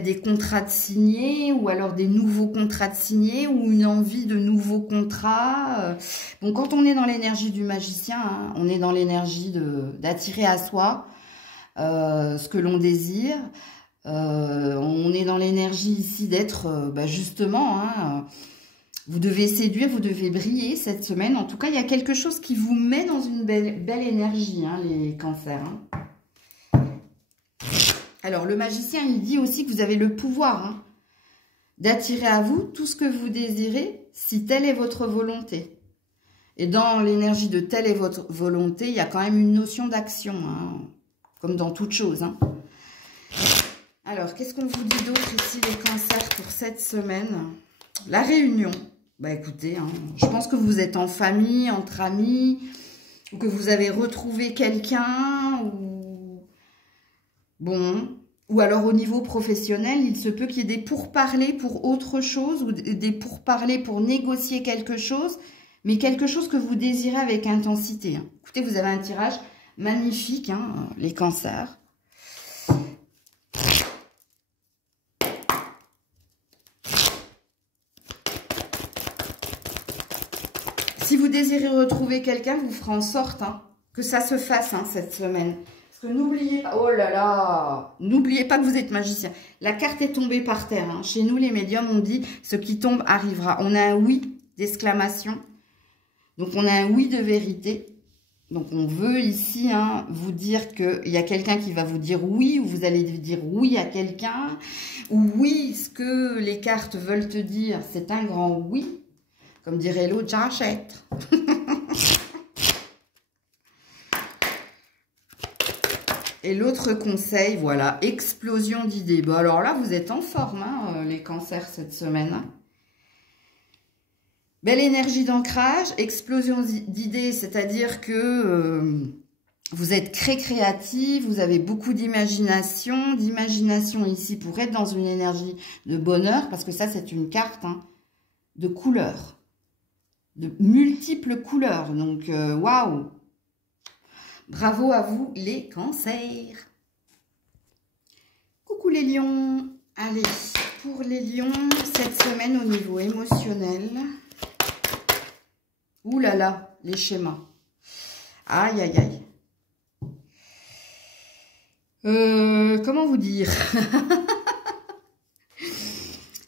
des contrats de signés, ou alors des nouveaux contrats de signés, ou une envie de nouveaux contrats. Bon, quand on est dans l'énergie du magicien, on est dans l'énergie d'attirer à soi ce que l'on désire. On est dans l'énergie ici d'être, justement, vous devez séduire, vous devez briller cette semaine. En tout cas, il y a quelque chose qui vous met dans une belle énergie, les cancers. Alors, le magicien, il dit aussi que vous avez le pouvoir d'attirer à vous tout ce que vous désirez, si telle est votre volonté. Et dans l'énergie de telle est votre volonté, il y a quand même une notion d'action, comme dans toute chose. Alors, qu'est-ce qu'on vous dit d'autre ici, les cancers, pour cette semaine? La réunion. Bah écoutez, je pense que vous êtes en famille, entre amis, ou que vous avez retrouvé quelqu'un, ou... Bon, ou alors au niveau professionnel, il se peut qu'il y ait des pourparlers pour autre chose, ou des pourparlers pour négocier quelque chose, mais quelque chose que vous désirez avec intensité. Écoutez, vous avez un tirage magnifique, les cancers. Si vous désirez retrouver quelqu'un, vous ferez en sorte que ça se fasse cette semaine. Parce que n'oubliez pas, oh là là, n'oubliez pas que vous êtes magicien. La carte est tombée par terre. Chez nous, les médiums, on dit ce qui tombe arrivera. On a un oui d'exclamation. Donc, on a un oui de vérité. Donc, on veut ici vous dire qu'il y a quelqu'un qui va vous dire oui, ou vous allez dire oui à quelqu'un. Ou oui, ce que les cartes veulent te dire, c'est un grand oui. Comme dirait l'autre, j'achète. Et l'autre conseil, voilà, explosion d'idées. Bon, alors là, vous êtes en forme, les cancers, cette semaine. Belle énergie d'ancrage, explosion d'idées, c'est-à-dire que vous êtes très créatif, vous avez beaucoup d'imagination. D'imagination ici pour être dans une énergie de bonheur, parce que ça, c'est une carte de couleurs. De multiples couleurs. Donc, waouh! Bravo à vous, les cancers. Coucou les lions. Allez, pour les lions, cette semaine au niveau émotionnel. Ouh là là, les schémas. Aïe, aïe, aïe. Comment vous dire?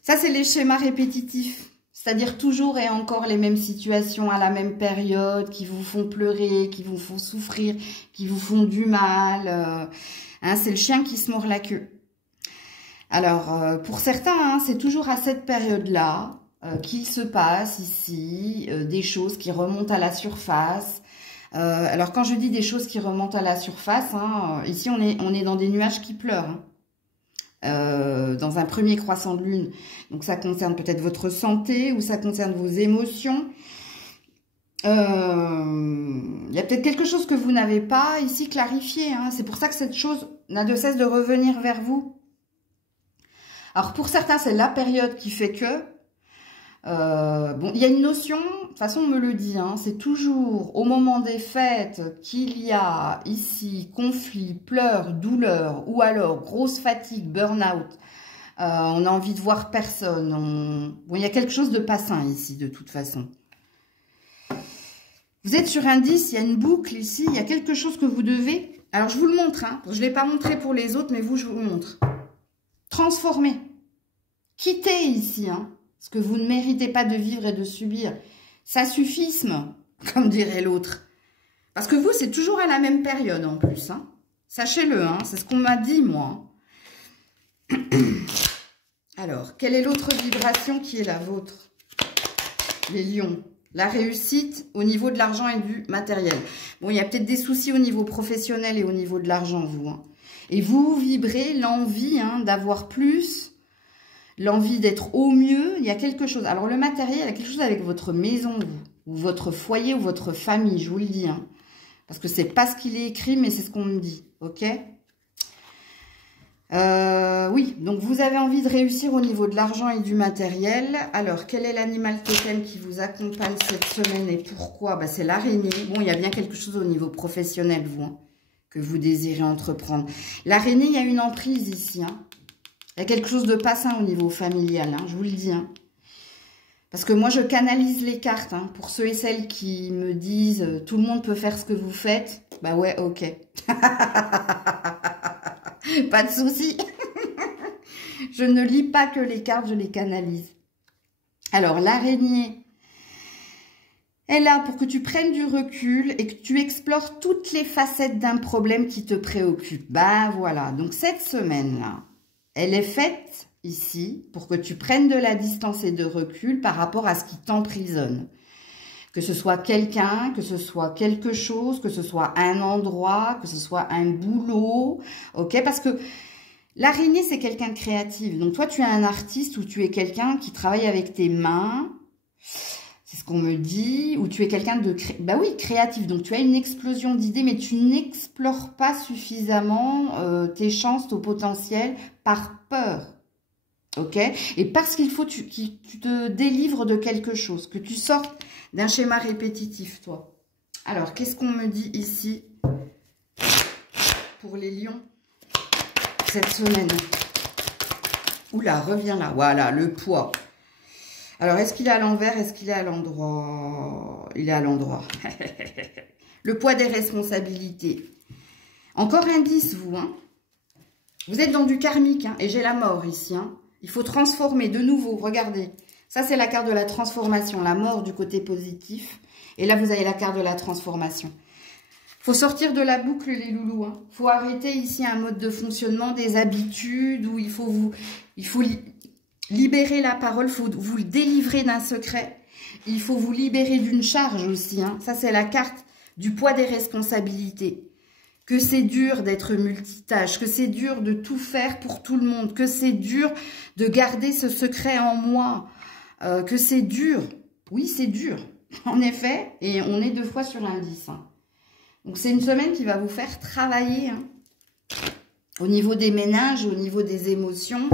Ça, c'est les schémas répétitifs. C'est-à-dire toujours et encore les mêmes situations à la même période qui vous font pleurer, qui vous font souffrir, qui vous font du mal. C'est le chien qui se mord la queue. Alors, pour certains, c'est toujours à cette période-là qu'il se passe ici des choses qui remontent à la surface. Alors, quand je dis des choses qui remontent à la surface, ici, on est dans des nuages qui pleurent. Dans un premier croissant de lune. Donc, ça concerne peut-être votre santé ou ça concerne vos émotions. Il y a peut-être quelque chose que vous n'avez pas ici clarifié. C'est pour ça que cette chose n'a de cesse de revenir vers vous. Alors, pour certains, c'est la période qui fait que... bon, il y a une notion, de toute façon, on me le dit, c'est toujours au moment des fêtes qu'il y a ici conflit, pleurs, douleur, ou alors grosse fatigue, burn-out, On a envie de voir personne. Bon, il y a quelque chose de pas sain ici, de toute façon. Vous êtes sur un 10, il y a une boucle ici, il y a quelque chose que vous devez... Alors, je vous le montre, hein. Je ne l'ai pas montré pour les autres, mais vous, je vous le montre. Transformer. Quittez ici, hein, parce que vous ne méritez pas de vivre et de subir. Ça suffisme, comme dirait l'autre. Parce que vous, c'est toujours à la même période, en plus, hein. Sachez-le, hein, c'est ce qu'on m'a dit, moi. Alors, quelle est l'autre vibration qui est la vôtre? Les lions. La réussite au niveau de l'argent et du matériel. Bon, il y a peut-être des soucis au niveau professionnel et au niveau de l'argent, vous. Hein. Et vous vibrez l'envie hein, d'avoir plus, l'envie d'être au mieux. Il y a quelque chose. Alors, le matériel, il y a quelque chose avec votre maison, vous, ou votre foyer, ou votre famille, je vous le dis. Hein. Parce que c'est pas ce qu'il est écrit, mais c'est ce qu'on me dit. Ok? Oui, donc vous avez envie de réussir au niveau de l'argent et du matériel. Alors, quel est l'animal totem qui vous accompagne cette semaine et pourquoi? Bah, c'est l'araignée. Bon, il y a bien quelque chose au niveau professionnel, vous, hein, que vous désirez entreprendre. L'araignée, il y a une emprise ici. Hein. Il y a quelque chose de pas sain au niveau familial, hein, je vous le dis. Hein. Parce que moi, je canalise les cartes. Hein, pour ceux et celles qui me disent « Tout le monde peut faire ce que vous faites », bah ouais, ok. Pas de souci. Je ne lis pas que les cartes, je les canalise. Alors, l'araignée est là pour que tu prennes du recul et que tu explores toutes les facettes d'un problème qui te préoccupe. Bah voilà, donc cette semaine-là, elle est faite ici pour que tu prennes de la distance et de recul par rapport à ce qui t'emprisonne. Que ce soit quelqu'un, que ce soit quelque chose, que ce soit un endroit, que ce soit un boulot, ok? Parce que l'araignée, c'est quelqu'un de créatif. Donc, toi, tu es un artiste ou tu es quelqu'un qui travaille avec tes mains, c'est ce qu'on me dit, ou tu es quelqu'un de bah oui, créatif. Donc, tu as une explosion d'idées, mais tu n'explores pas suffisamment tes chances, ton potentiel par peur. Ok? Et parce qu'il faut que tu te délivres de quelque chose, que tu sortes d'un schéma répétitif, toi. Alors, qu'est-ce qu'on me dit ici pour les lions cette semaine? Oula, reviens là. Voilà, le poids. Alors, est-ce qu'il est à l'envers? Est-ce qu'il est à l'endroit? Il est à l'endroit. Le poids des responsabilités. Encore un 10, vous. Hein. Vous êtes dans du karmique, hein, et j'ai la mort ici. Hein. Il faut transformer de nouveau, regardez. Ça, c'est la carte de la transformation, la mort du côté positif. Et là, vous avez la carte de la transformation. Il faut sortir de la boucle, les loulous. Hein. Faut arrêter ici un mode de fonctionnement, des habitudes, où il faut libérer la parole, il faut vous le délivrer d'un secret. Il faut vous libérer d'une charge aussi. Hein. Ça, c'est la carte du poids des responsabilités. Que c'est dur d'être multitâche, que c'est dur de tout faire pour tout le monde, que c'est dur de garder ce secret en moi, que c'est dur. Oui, c'est dur, en effet, et on est 2 fois sur l'indice. Hein. Donc, c'est une semaine qui va vous faire travailler hein, au niveau des ménages, au niveau des émotions,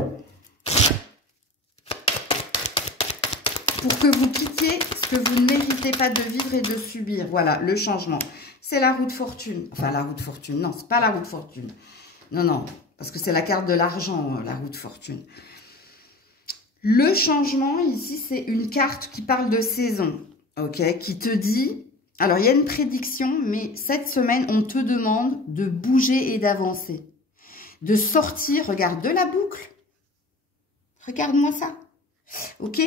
pour que vous quittiez ce que vous ne méritez pas de vivre et de subir. Voilà, le changement. C'est la roue de fortune. Enfin, la roue de fortune. Non, c'est pas la roue de fortune. Non, non, parce que c'est la carte de l'argent, la roue de fortune. Le changement, ici, c'est une carte qui parle de saison, ok? Qui te dit... Alors, il y a une prédiction, mais cette semaine, on te demande de bouger et d'avancer. De sortir, regarde, de la boucle. Regarde-moi ça. Ok?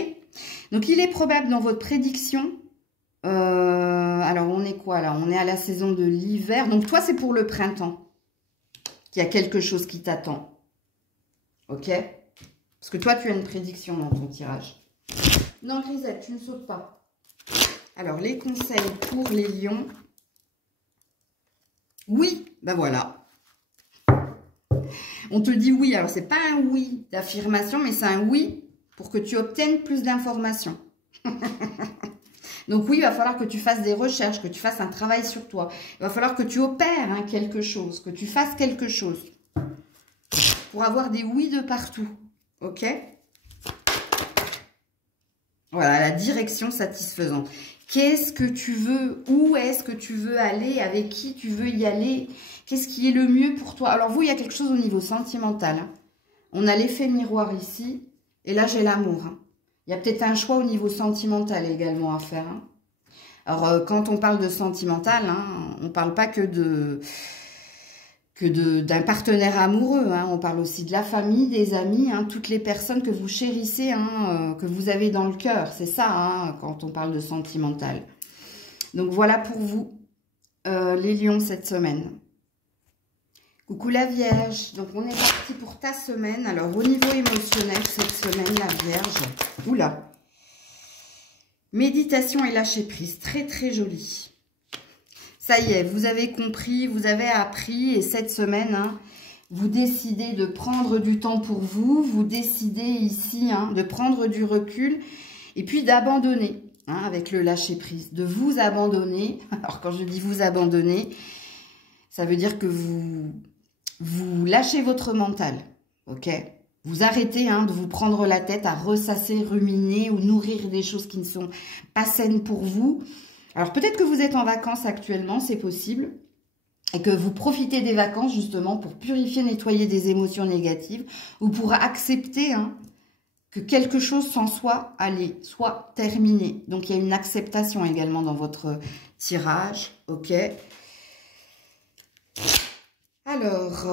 Donc, il est probable dans votre prédiction... alors, on est quoi là? On est à la saison de l'hiver. Donc, toi, c'est pour le printemps. Qu'il y a quelque chose qui t'attend. Ok? Parce que toi, tu as une prédiction dans ton tirage. Non, Grisette, tu ne sautes pas. Alors, les conseils pour les lions. Oui, ben voilà. On te dit oui. Alors, c'est pas un oui d'affirmation, mais c'est un oui pour que tu obtiennes plus d'informations. Donc oui, il va falloir que tu fasses des recherches, que tu fasses un travail sur toi. Il va falloir que tu opères hein, quelque chose, que tu fasses quelque chose. Pour avoir des oui de partout. Ok? Voilà, la direction satisfaisante. Qu'est-ce que tu veux? Où est-ce que tu veux aller? Avec qui tu veux y aller? Qu'est-ce qui est le mieux pour toi? Alors vous, il y a quelque chose au niveau sentimental. Hein. on a l'effet miroir ici. Et là, j'ai l'amour. Hein. Il y a peut-être un choix au niveau sentimental également à faire. Hein. Alors, quand on parle de sentimental, hein, on ne parle pas que d'un partenaire amoureux. Hein. On parle aussi de la famille, des amis, hein, toutes les personnes que vous chérissez, hein, que vous avez dans le cœur. C'est ça, hein, quand on parle de sentimental. Donc, voilà pour vous, les lions, cette semaine. Coucou la Vierge. Donc, on est parti pour ta semaine. Alors, au niveau émotionnel, cette semaine, la Vierge. Oula. Méditation et lâcher prise. Très, très joli. Ça y est, vous avez compris, vous avez appris. Et cette semaine, hein, vous décidez de prendre du temps pour vous. Vous décidez ici, hein, de prendre du recul. Et puis d'abandonner, hein, avec le lâcher prise. De vous abandonner. Alors, quand je dis vous abandonner, ça veut dire que vous lâchez votre mental, ok? Vous arrêtez, hein, de vous prendre la tête à ressasser, ruminer ou nourrir des choses qui ne sont pas saines pour vous. Alors peut-être que vous êtes en vacances actuellement, c'est possible, et que vous profitez des vacances justement pour purifier, nettoyer des émotions négatives ou pour accepter, hein, que quelque chose s'en soit allé, soit terminé. Donc il y a une acceptation également dans votre tirage, ok? Alors,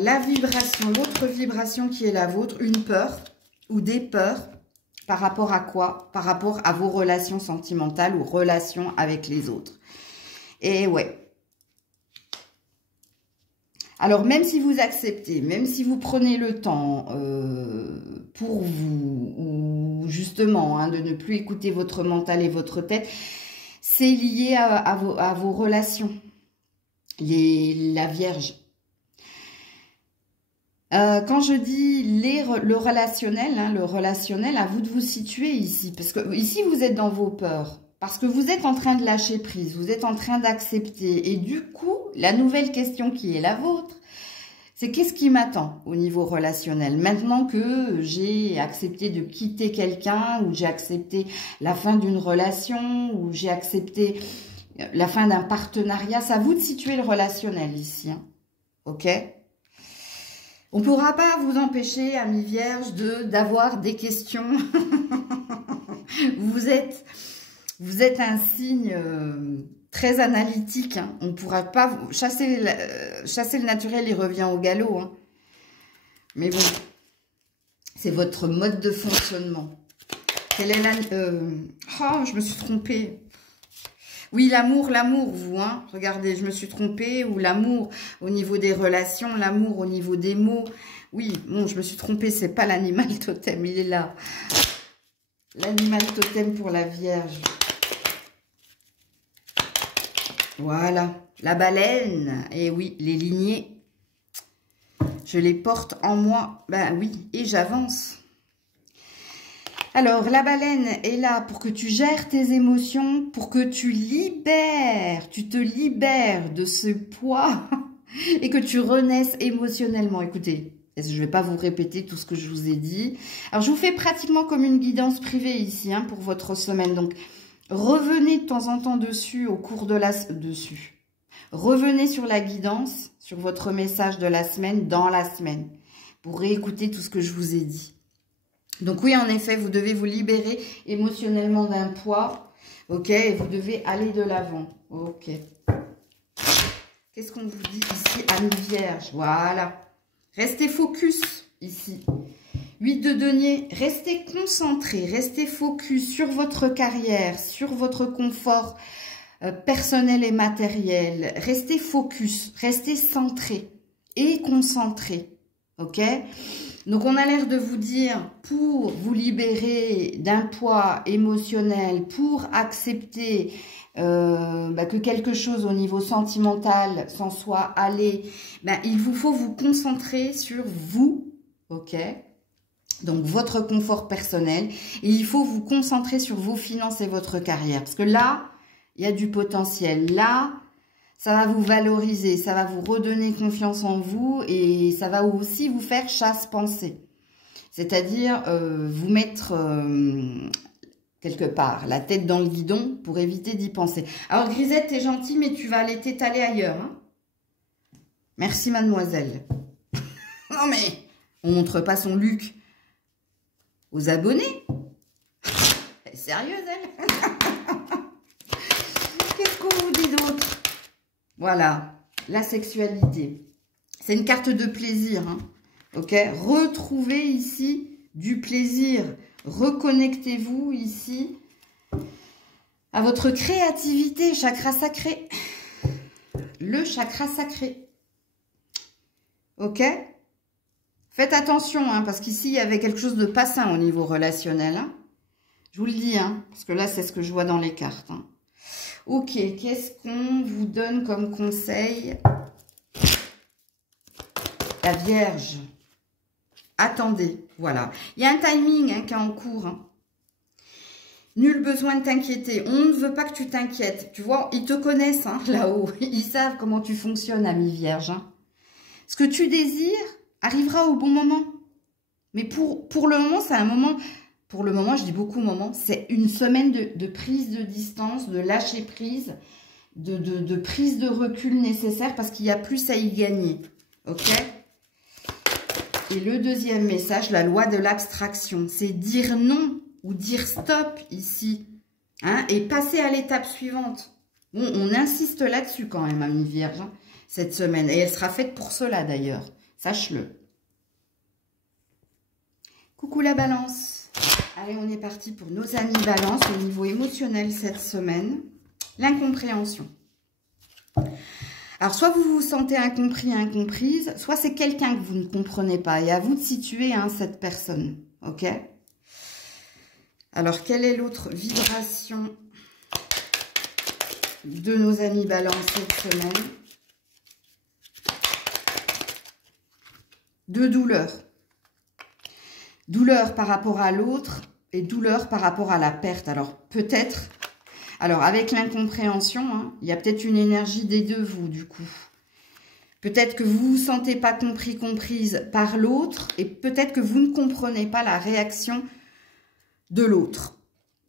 la vibration, l'autre vibration qui est la vôtre, une peur ou des peurs, par rapport à quoi? Par rapport à vos relations sentimentales ou relations avec les autres. Et ouais. Alors, même si vous acceptez, même si vous prenez le temps pour vous, ou justement, hein, de ne plus écouter votre mental et votre tête, c'est lié à vos relations, la Vierge. Quand je dis le relationnel, hein, le relationnel, à vous de vous situer ici. Parce que ici, vous êtes dans vos peurs. Parce que vous êtes en train de lâcher prise. Vous êtes en train d'accepter. Et du coup, la nouvelle question qui est la vôtre, c'est qu'est-ce qui m'attend au niveau relationnel? Maintenant que j'ai accepté de quitter quelqu'un, ou j'ai accepté la fin d'une relation, ou j'ai accepté la fin d'un partenariat, c'est à vous de situer le relationnel ici. Hein. Ok? On ne pourra pas vous empêcher, amis vierges, d'avoir des questions. Vous êtes un signe très analytique. Hein. On ne pourra pas chasser le naturel, il revient au galop. Hein. Mais bon, c'est votre mode de fonctionnement. Quelle est la... Oh, je me suis trompée. Oui, l'amour, vous, hein. Regardez, je me suis trompée. Ou l'amour au niveau des relations, l'amour au niveau des mots. Oui, bon, je me suis trompée, c'est pas l'animal totem, il est là. L'animal totem pour la Vierge. Voilà, la baleine. Et oui, les lignées, je les porte en moi. Ben oui, et j'avance. Alors, la baleine est là pour que tu gères tes émotions, pour que tu te libères de ce poids et que tu renaisses émotionnellement. Écoutez, je ne vais pas vous répéter tout ce que je vous ai dit. Alors, je vous fais pratiquement comme une guidance privée ici, hein, pour votre semaine. Donc, revenez de temps en temps dessus au cours de Revenez sur la guidance, sur votre message de la semaine, dans la semaine, pour réécouter tout ce que je vous ai dit. Donc oui, en effet, vous devez vous libérer émotionnellement d'un poids, ok, et vous devez aller de l'avant, ok. Qu'est-ce qu'on vous dit ici, amis vierges? Voilà. Restez focus ici. 8 de denier, restez concentrés, restez focus sur votre carrière, sur votre confort personnel et matériel. Restez focus, restez centrés et concentrés, ok? Donc, on a l'air de vous dire, pour vous libérer d'un poids émotionnel, pour accepter que quelque chose au niveau sentimental s'en soit allé, il vous faut vous concentrer sur vous, ok? Donc, votre confort personnel. Et il faut vous concentrer sur vos finances et votre carrière. Parce que là, il y a du potentiel. Là, ça va vous valoriser, ça va vous redonner confiance en vous et ça va aussi vous faire chasse-pensée. C'est-à-dire vous mettre quelque part la tête dans le guidon pour éviter d'y penser. Alors Grisette, t'es gentille, mais tu vas aller t'étaler ailleurs. Hein. Merci mademoiselle. Non mais, On montre pas son look aux abonnés. Elle est sérieuse, elle. Qu'est-ce qu'on vous dit d'autre? Voilà, la sexualité. C'est une carte de plaisir, hein. Ok, retrouvez ici du plaisir. Reconnectez-vous ici à votre créativité, chakra sacré. Le chakra sacré. Ok? Faites attention, hein, parce qu'ici, il y avait quelque chose de pas sain au niveau relationnel. Hein. Je vous le dis, hein, parce que là, c'est ce que je vois dans les cartes. Hein. Ok, qu'est-ce qu'on vous donne comme conseil? La Vierge. Attendez, voilà. Il y a un timing hein, qui est en cours. Hein. Nul besoin de t'inquiéter. On ne veut pas que tu t'inquiètes. Tu vois, ils te connaissent hein, là-haut. Ils savent comment tu fonctionnes, ami Vierge. Hein. Ce que tu désires arrivera au bon moment. Mais pour le moment, c'est un moment... Pour le moment, je dis beaucoup moment. C'est une semaine de prise de distance, de lâcher prise, de prise de recul nécessaire parce qu'il y a plus à y gagner. Ok ? Et le deuxième message, la loi de l'abstraction. C'est dire non ou dire stop ici. Hein, et passer à l'étape suivante. Bon, on insiste là-dessus quand même, ami Vierge, hein, cette semaine. Et elle sera faite pour cela d'ailleurs. Sache-le. Coucou la Balance. Allez, on est parti pour nos amis Balance au niveau émotionnel cette semaine. L'incompréhension. Alors, soit vous vous sentez incompris, incomprise, soit c'est quelqu'un que vous ne comprenez pas. Et à vous de situer hein, cette personne. Ok? Alors, quelle est l'autre vibration de nos amis Balance cette semaine? De douleur. Douleur par rapport à l'autre et douleur par rapport à la perte. Alors, peut-être... Alors, avec l'incompréhension, hein, il y a peut-être une énergie des deux, vous, du coup. Peut-être que vous ne vous sentez pas compris, comprise par l'autre et peut-être que vous ne comprenez pas la réaction de l'autre.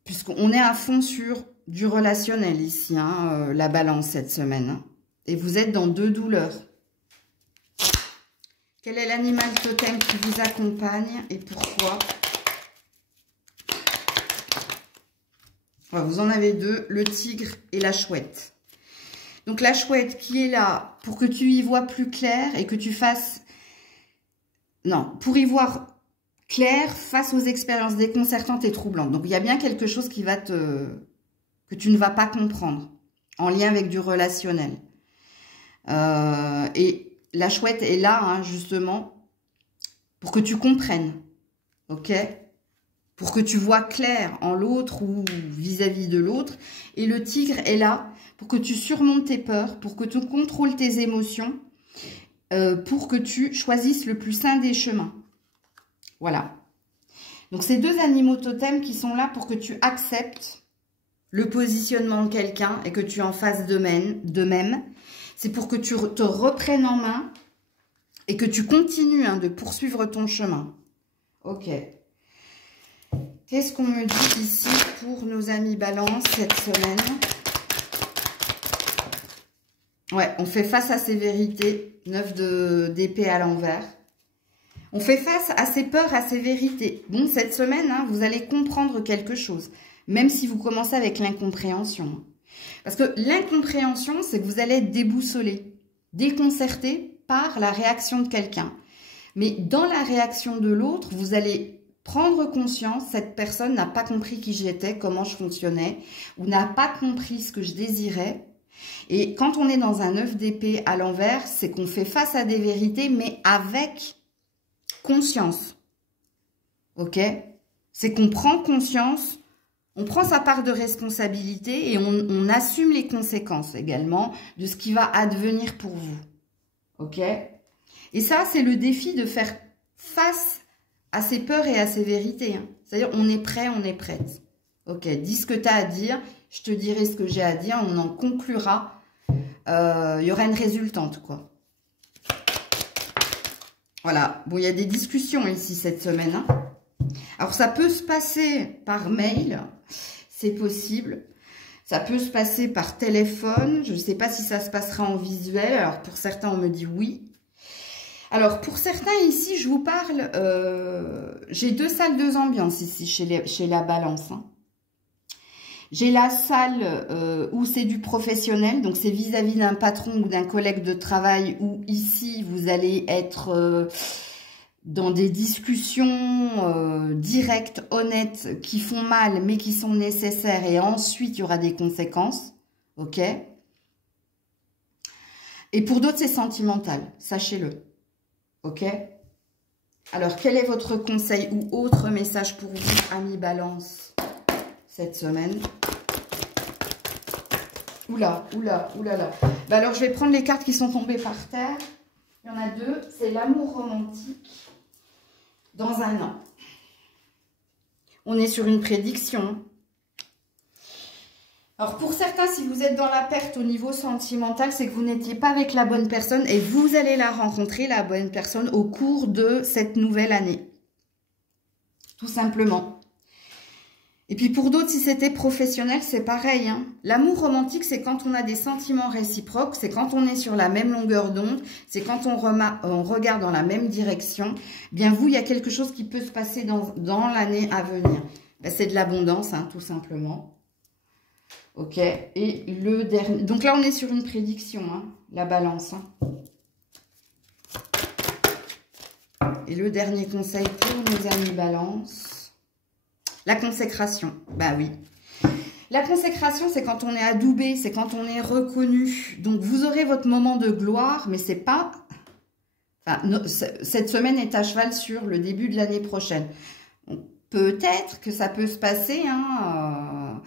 Puisqu'on est à fond sur du relationnel ici, hein, la Balance cette semaine. Hein, et vous êtes dans deux douleurs. Quel est l'animal totem qui vous accompagne et pourquoi? Vous en avez deux, le tigre et la chouette. Donc la chouette qui est là pour que tu y vois plus clair et que tu fasses... Non, pour y voir clair face aux expériences déconcertantes et troublantes. Donc il y a bien quelque chose qui va que tu ne vas pas comprendre en lien avec du relationnel. Et la chouette est là, hein, justement, pour que tu comprennes. Ok ? Pour que tu vois clair en l'autre ou vis-à-vis de l'autre. Et le tigre est là pour que tu surmontes tes peurs, pour que tu contrôles tes émotions, pour que tu choisisses le plus sain des chemins. Voilà. Donc, ces deux animaux totems qui sont là pour que tu acceptes le positionnement de quelqu'un et que tu en fasses de même. C'est pour que tu te reprennes en main et que tu continues hein, de poursuivre ton chemin. Ok. Qu'est-ce qu'on me dit ici pour nos amis Balance cette semaine? Ouais, on fait face à ces vérités. 9 d'épée à l'envers. On fait face à ces peurs, à ces vérités. Bon, cette semaine, hein, vous allez comprendre quelque chose. Même si vous commencez avec l'incompréhension. Parce que l'incompréhension, c'est que vous allez être déboussolé, déconcerté par la réaction de quelqu'un. Mais dans la réaction de l'autre, vous allez... prendre conscience, cette personne n'a pas compris qui j'étais, comment je fonctionnais, ou n'a pas compris ce que je désirais. Et quand on est dans un 9 d'épée à l'envers, c'est qu'on fait face à des vérités, mais avec conscience. Ok? C'est qu'on prend conscience, on prend sa part de responsabilité et on assume les conséquences également de ce qui va advenir pour vous. Ok? Et ça, c'est le défi de faire face à ses peurs et à ses vérités. Hein. C'est-à-dire, on est prêt, on est prête. Ok, dis ce que tu as à dire, je te dirai ce que j'ai à dire, on en conclura. Il y aura une résultante, quoi. Voilà, bon, il y a des discussions ici cette semaine. Hein. Alors, ça peut se passer par mail, c'est possible. Ça peut se passer par téléphone, je ne sais pas si ça se passera en visuel. Alors, pour certains, on me dit oui. Alors, pour certains ici, je vous parle, j'ai 2 salles, 2 ambiances ici chez la balance. Hein. J'ai la salle où c'est du professionnel, donc c'est vis-à-vis d'un patron ou d'un collègue de travail, où ici, vous allez être dans des discussions directes, honnêtes, qui font mal, mais qui sont nécessaires, et ensuite, il y aura des conséquences, ok? Et pour d'autres, c'est sentimental, sachez-le. Ok? Alors, quel est votre conseil ou autre message pour vous, amis Balance, cette semaine? Oula, oula, oulala. Bah alors, je vais prendre les cartes qui sont tombées par terre. Il y en a 2. C'est l'amour romantique dans un an. On est sur une prédiction. Alors, pour certains, si vous êtes dans la perte au niveau sentimental, c'est que vous n'étiez pas avec la bonne personne et vous allez la rencontrer, la bonne personne, au cours de cette nouvelle année. Tout simplement. Et puis, pour d'autres, si c'était professionnel, c'est pareil. Hein. L'amour romantique, c'est quand on a des sentiments réciproques, c'est quand on est sur la même longueur d'onde, c'est quand on regarde dans la même direction. Bien, vous, il y a quelque chose qui peut se passer dans l'année à venir. Ben, c'est de l'abondance, hein, tout simplement. Ok, et le dernier... Donc là, on est sur une prédiction, hein, la balance. Hein. Et le dernier conseil pour nos amis balance, la consécration. Bah oui. La consécration, c'est quand on est adoubé, c'est quand on est reconnu. Donc, vous aurez votre moment de gloire, mais c'est pas... Enfin, cette semaine est à cheval sur le début de l'année prochaine. Peut-être que ça peut se passer, hein...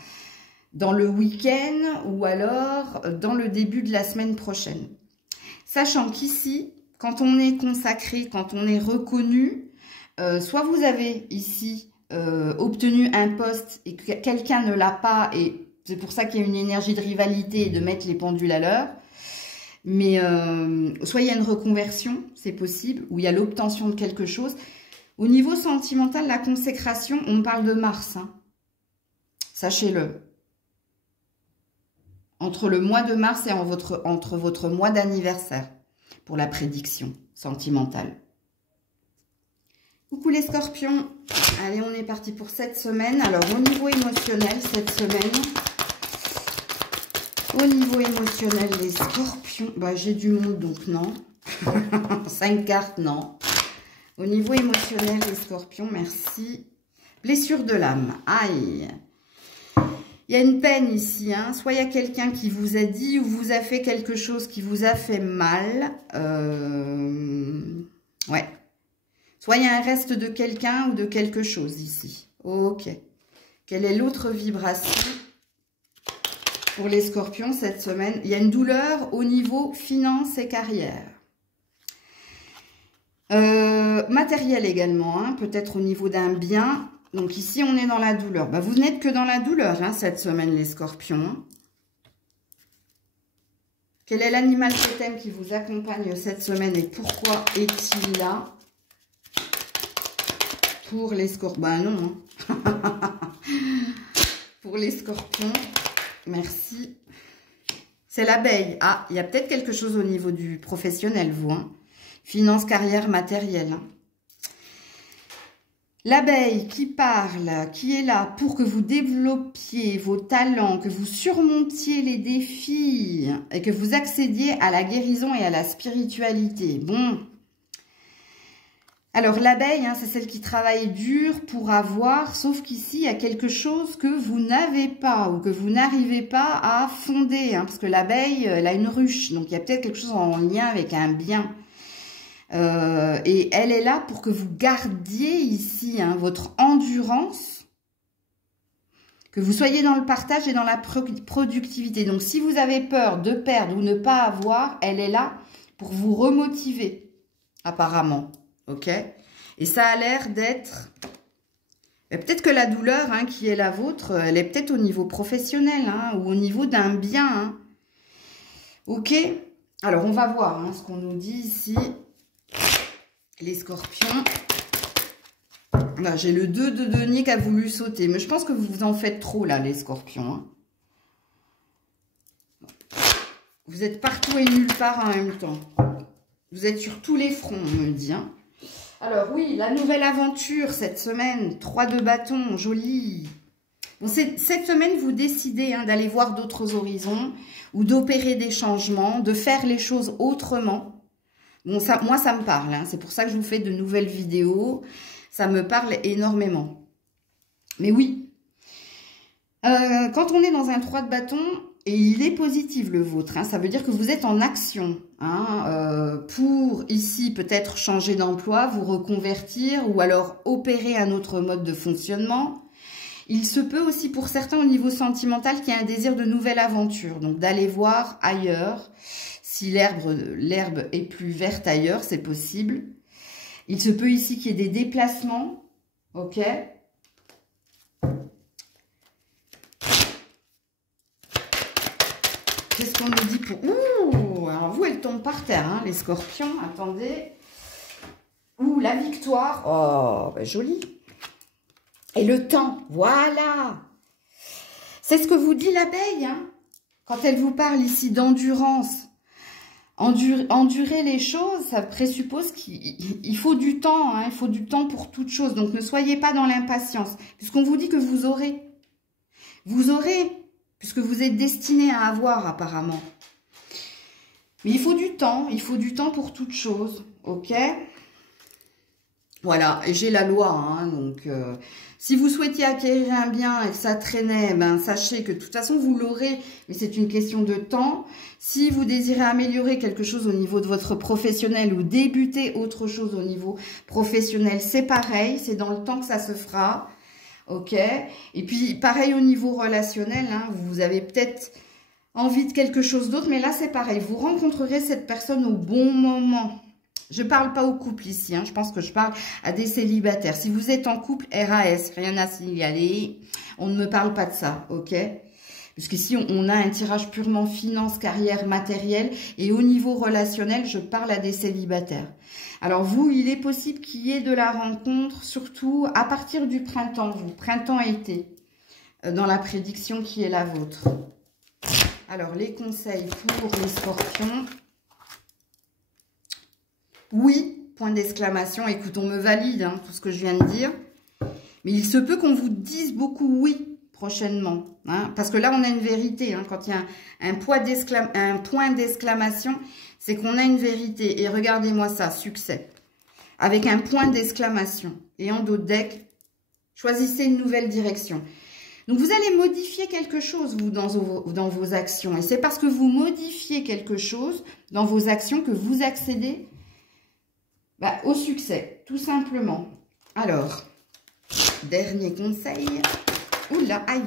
dans le week-end ou alors dans le début de la semaine prochaine. Sachant qu'ici, quand on est consacré, quand on est reconnu, soit vous avez ici obtenu un poste et que quelqu'un ne l'a pas, et c'est pour ça qu'il y a une énergie de rivalité et de mettre les pendules à l'heure, mais soit il y a une reconversion, c'est possible, ou il y a l'obtention de quelque chose. Au niveau sentimental, la consécration, on parle de Mars, hein. Sachez-le. Entre le mois de mars et entre votre mois d'anniversaire pour la prédiction sentimentale. Coucou les scorpions. Allez, on est parti pour cette semaine. Alors, au niveau émotionnel, cette semaine, au niveau émotionnel, les scorpions, bah, j'ai du monde, donc non. 5 cartes, non. Au niveau émotionnel, les scorpions, merci. Blessure de l'âme. Aïe. Il y a une peine ici, hein. Soit il y a quelqu'un qui vous a dit ou vous a fait quelque chose qui vous a fait mal. Ouais. Soit il y a un reste de quelqu'un ou de quelque chose ici. Ok. Quelle est l'autre vibration pour les scorpions cette semaine? Il y a une douleur au niveau finance et carrière. Matériel également, hein. Peut-être au niveau d'un bien. Donc ici, on est dans la douleur. Bah, vous n'êtes que dans la douleur, hein, cette semaine, les scorpions. Quel est l'animal totem qui vous accompagne cette semaine et pourquoi est-il là? Pour les scorpions. Bah non. Hein. Pour les scorpions. Merci. C'est l'abeille. Ah, il y a peut-être quelque chose au niveau du professionnel, vous. Hein. Finance, carrière, matériel. Hein. L'abeille qui parle, qui est là pour que vous développiez vos talents, que vous surmontiez les défis et que vous accédiez à la guérison et à la spiritualité. Bon. Alors l'abeille, hein, c'est celle qui travaille dur pour avoir, sauf qu'ici, il y a quelque chose que vous n'avez pas ou que vous n'arrivez pas à fonder. Hein, parce que l'abeille, elle a une ruche, donc il y a peut-être quelque chose en lien avec un bien. Et elle est là pour que vous gardiez ici, hein, votre endurance, que vous soyez dans le partage et dans la productivité. Donc, si vous avez peur de perdre ou ne pas avoir, elle est là pour vous remotiver, apparemment. Ok? Et ça a l'air d'être... Peut-être que la douleur, hein, qui est la vôtre, elle est peut-être au niveau professionnel, hein, ou au niveau d'un bien. Hein. Ok? Alors, on va voir, hein, ce qu'on nous dit ici. Les scorpions. Là, j'ai le 2 de denier qui a voulu sauter. Mais je pense que vous en faites trop, là, les scorpions. Hein. Vous êtes partout et nulle part en même temps. Vous êtes sur tous les fronts, on me dit. Hein. Alors oui, la nouvelle aventure cette semaine, 3 de bâton, joli. Bon, cette semaine, vous décidez hein, d'aller voir d'autres horizons ou d'opérer des changements, de faire les choses autrement. Bon, ça, moi, ça me parle. Hein. C'est pour ça que je vous fais de nouvelles vidéos. Ça me parle énormément. Mais oui, quand on est dans un 3 de bâton, et il est positif le vôtre, hein, ça veut dire que vous êtes en action hein, pour ici peut-être changer d'emploi, vous reconvertir ou alors opérer un autre mode de fonctionnement. Il se peut aussi pour certains au niveau sentimental qu'il y ait un désir de nouvelle aventure, donc d'aller voir ailleurs. Si l'herbe est plus verte ailleurs, c'est possible. Il se peut ici qu'il y ait des déplacements, ok ? Qu'est-ce qu'on nous dit pour... Ouh, alors vous, elle tombe par terre, hein, les scorpions. Attendez. Ouh, la victoire. Oh, ben, joli. Et le temps, voilà. C'est ce que vous dit l'abeille, hein, quand elle vous parle ici d'endurance. Endurer les choses, ça présuppose qu'il faut du temps, hein, il faut du temps pour toute chose. Donc, ne soyez pas dans l'impatience, puisqu'on vous dit que vous aurez. Vous aurez, puisque vous êtes destiné à avoir apparemment. Mais il faut du temps pour toute chose, ok? Voilà, et j'ai la loi, hein, donc si vous souhaitiez acquérir un bien et que ça traînait, ben sachez que de toute façon vous l'aurez, mais c'est une question de temps. Si vous désirez améliorer quelque chose au niveau de votre professionnel ou débuter autre chose au niveau professionnel, c'est pareil, c'est dans le temps que ça se fera, ok? Et puis pareil au niveau relationnel, hein, vous avez peut-être envie de quelque chose d'autre, mais là c'est pareil, vous rencontrerez cette personne au bon moment. Je ne parle pas au couple ici, hein. Je pense que je parle à des célibataires. Si vous êtes en couple, RAS, rien à signaler. On ne me parle pas de ça, ok? Puisqu'ici, on a un tirage purement finance, carrière, matériel. Et au niveau relationnel, je parle à des célibataires. Alors vous, il est possible qu'il y ait de la rencontre, surtout à partir du printemps, vous, printemps-été, dans la prédiction qui est la vôtre. Alors, les conseils pour les scorpions... Oui, point d'exclamation. Écoute, on me valide hein, tout ce que je viens de dire. Mais il se peut qu'on vous dise beaucoup oui prochainement. Hein, parce que là, on a une vérité. Hein, quand il y a un point d'exclamation, c'est qu'on a une vérité. Et regardez-moi ça, succès. Avec un point d'exclamation. Et en dos de deck, choisissez une nouvelle direction. Donc, vous allez modifier quelque chose, vous, dans vos actions. Et c'est parce que vous modifiez quelque chose dans vos actions que vous accédez au succès, tout simplement. Alors, dernier conseil. Oula, aïe,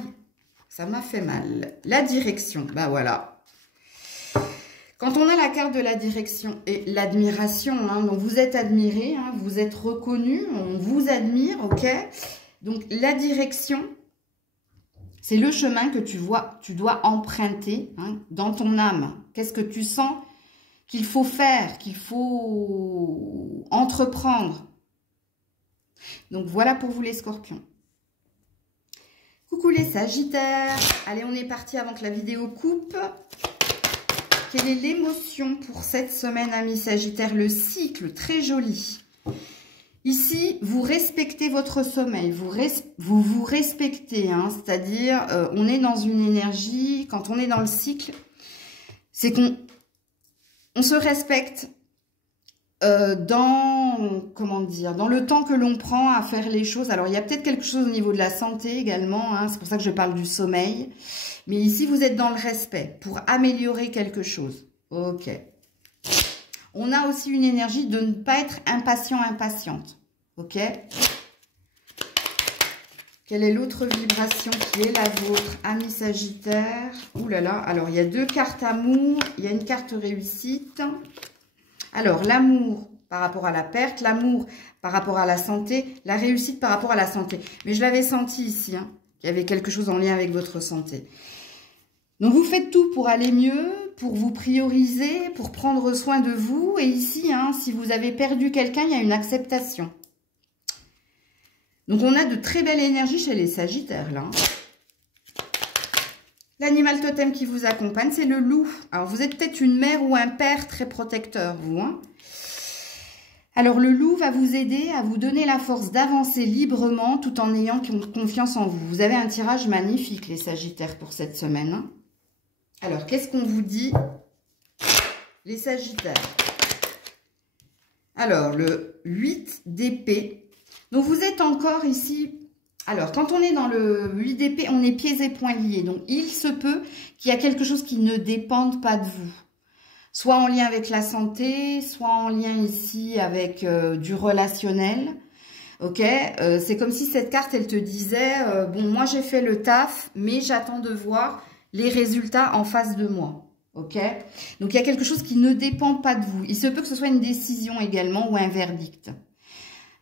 ça m'a fait mal. La direction, voilà. Quand on a la carte de la direction et l'admiration, hein, donc vous êtes admiré, hein, vous êtes reconnu, on vous admire, ok? Donc, la direction, c'est le chemin que tu dois emprunter hein, dans ton âme. Qu'est-ce que tu sens qu'il faut faire, qu'il faut entreprendre. Donc, voilà pour vous les scorpions. Coucou les sagittaires. Allez, on est parti avant que la vidéo coupe. Quelle est l'émotion pour cette semaine, amis sagittaires? Le cycle, très joli. Ici, vous respectez votre sommeil. Vous vous respectez, hein, c'est-à-dire, on est dans une énergie, quand on est dans le cycle, c'est qu'on se respecte comment dire, dans le temps que l'on prend à faire les choses. Alors, il y a peut-être quelque chose au niveau de la santé également. Hein, c'est pour ça que je parle du sommeil. Mais ici, vous êtes dans le respect pour améliorer quelque chose. Ok. On a aussi une énergie de ne pas être impatient, impatiente. Ok. Quelle est l'autre vibration qui est la vôtre, amis sagittaire? Ouh là là, alors il y a 2 cartes amour, il y a une carte réussite. Alors, l'amour par rapport à la perte, l'amour par rapport à la santé, la réussite par rapport à la santé. Mais je l'avais senti ici, hein, qu'il y avait quelque chose en lien avec votre santé. Donc, vous faites tout pour aller mieux, pour vous prioriser, pour prendre soin de vous. Et ici, hein, si vous avez perdu quelqu'un, il y a une acceptation. Donc, on a de très belles énergies chez les sagittaires, là. L'animal totem qui vous accompagne, c'est le loup. Alors, vous êtes peut-être une mère ou un père très protecteur, vous. Hein. Alors, le loup va vous aider à vous donner la force d'avancer librement tout en ayant confiance en vous. Vous avez un tirage magnifique, les Sagittaires, pour cette semaine. Hein. Alors, qu'est-ce qu'on vous dit, les Sagittaires? Alors, le 8 d'épée. Donc, vous êtes encore ici... Alors, quand on est dans le 8 d'épée, on est pieds et poings liés. Donc, il se peut qu'il y a quelque chose qui ne dépende pas de vous. Soit en lien avec la santé, soit en lien ici avec du relationnel. Ok, c'est comme si cette carte, elle te disait, bon, moi j'ai fait le taf, mais j'attends de voir les résultats en face de moi. Ok, donc il y a quelque chose qui ne dépend pas de vous. Il se peut que ce soit une décision également ou un verdict.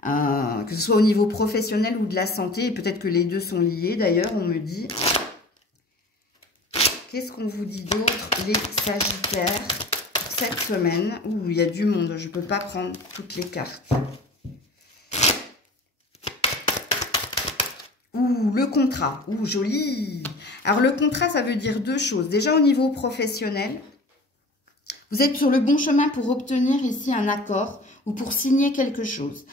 Que ce soit au niveau professionnel ou de la santé, et peut-être que les deux sont liés d'ailleurs, on me dit. Qu'est-ce qu'on vous dit d'autre, les Sagittaires, cette semaine? Ouh, il y a du monde, je ne peux pas prendre toutes les cartes. Ouh, le contrat, ouh, joli. Alors le contrat, ça veut dire deux choses. Déjà au niveau professionnel, vous êtes sur le bon chemin pour obtenir ici un accord ou pour signer quelque chose.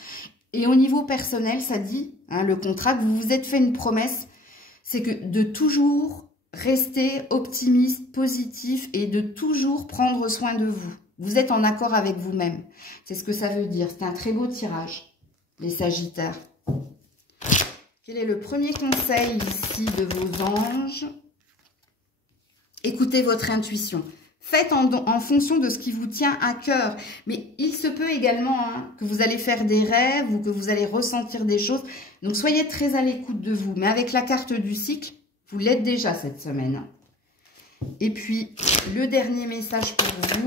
Et au niveau personnel, ça dit, hein, le contrat, que vous vous êtes fait une promesse, c'est que de toujours rester optimiste, positif et de toujours prendre soin de vous. Vous êtes en accord avec vous-même. C'est ce que ça veut dire. C'est un très beau tirage, les Sagittaires. Quel est le premier conseil ici de vos anges? Écoutez votre intuition. Faites en fonction de ce qui vous tient à cœur. Mais il se peut également hein, que vous allez faire des rêves ou que vous allez ressentir des choses. Donc, soyez très à l'écoute de vous. Mais avec la carte du cycle, vous l'êtes déjà cette semaine. Et puis, le dernier message pour vous.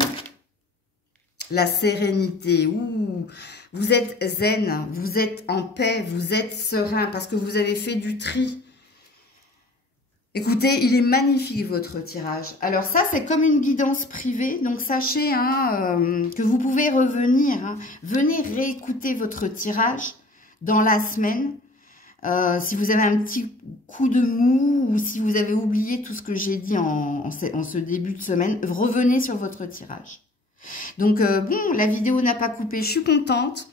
La sérénité. Ouh, vous êtes zen, vous êtes en paix, vous êtes serein parce que vous avez fait du tri. Écoutez, il est magnifique votre tirage. Alors ça, c'est comme une guidance privée. Donc sachez hein, que vous pouvez revenir. Hein. Venez réécouter votre tirage dans la semaine. Si vous avez un petit coup de mou ou si vous avez oublié tout ce que j'ai dit en ce début de semaine, revenez sur votre tirage. Donc bon, la vidéo n'a pas coupé, je suis contente.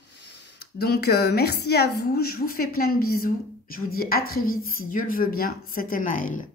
Donc merci à vous, je vous fais plein de bisous. Je vous dis à très vite si Dieu le veut bien, c'était Maëlle.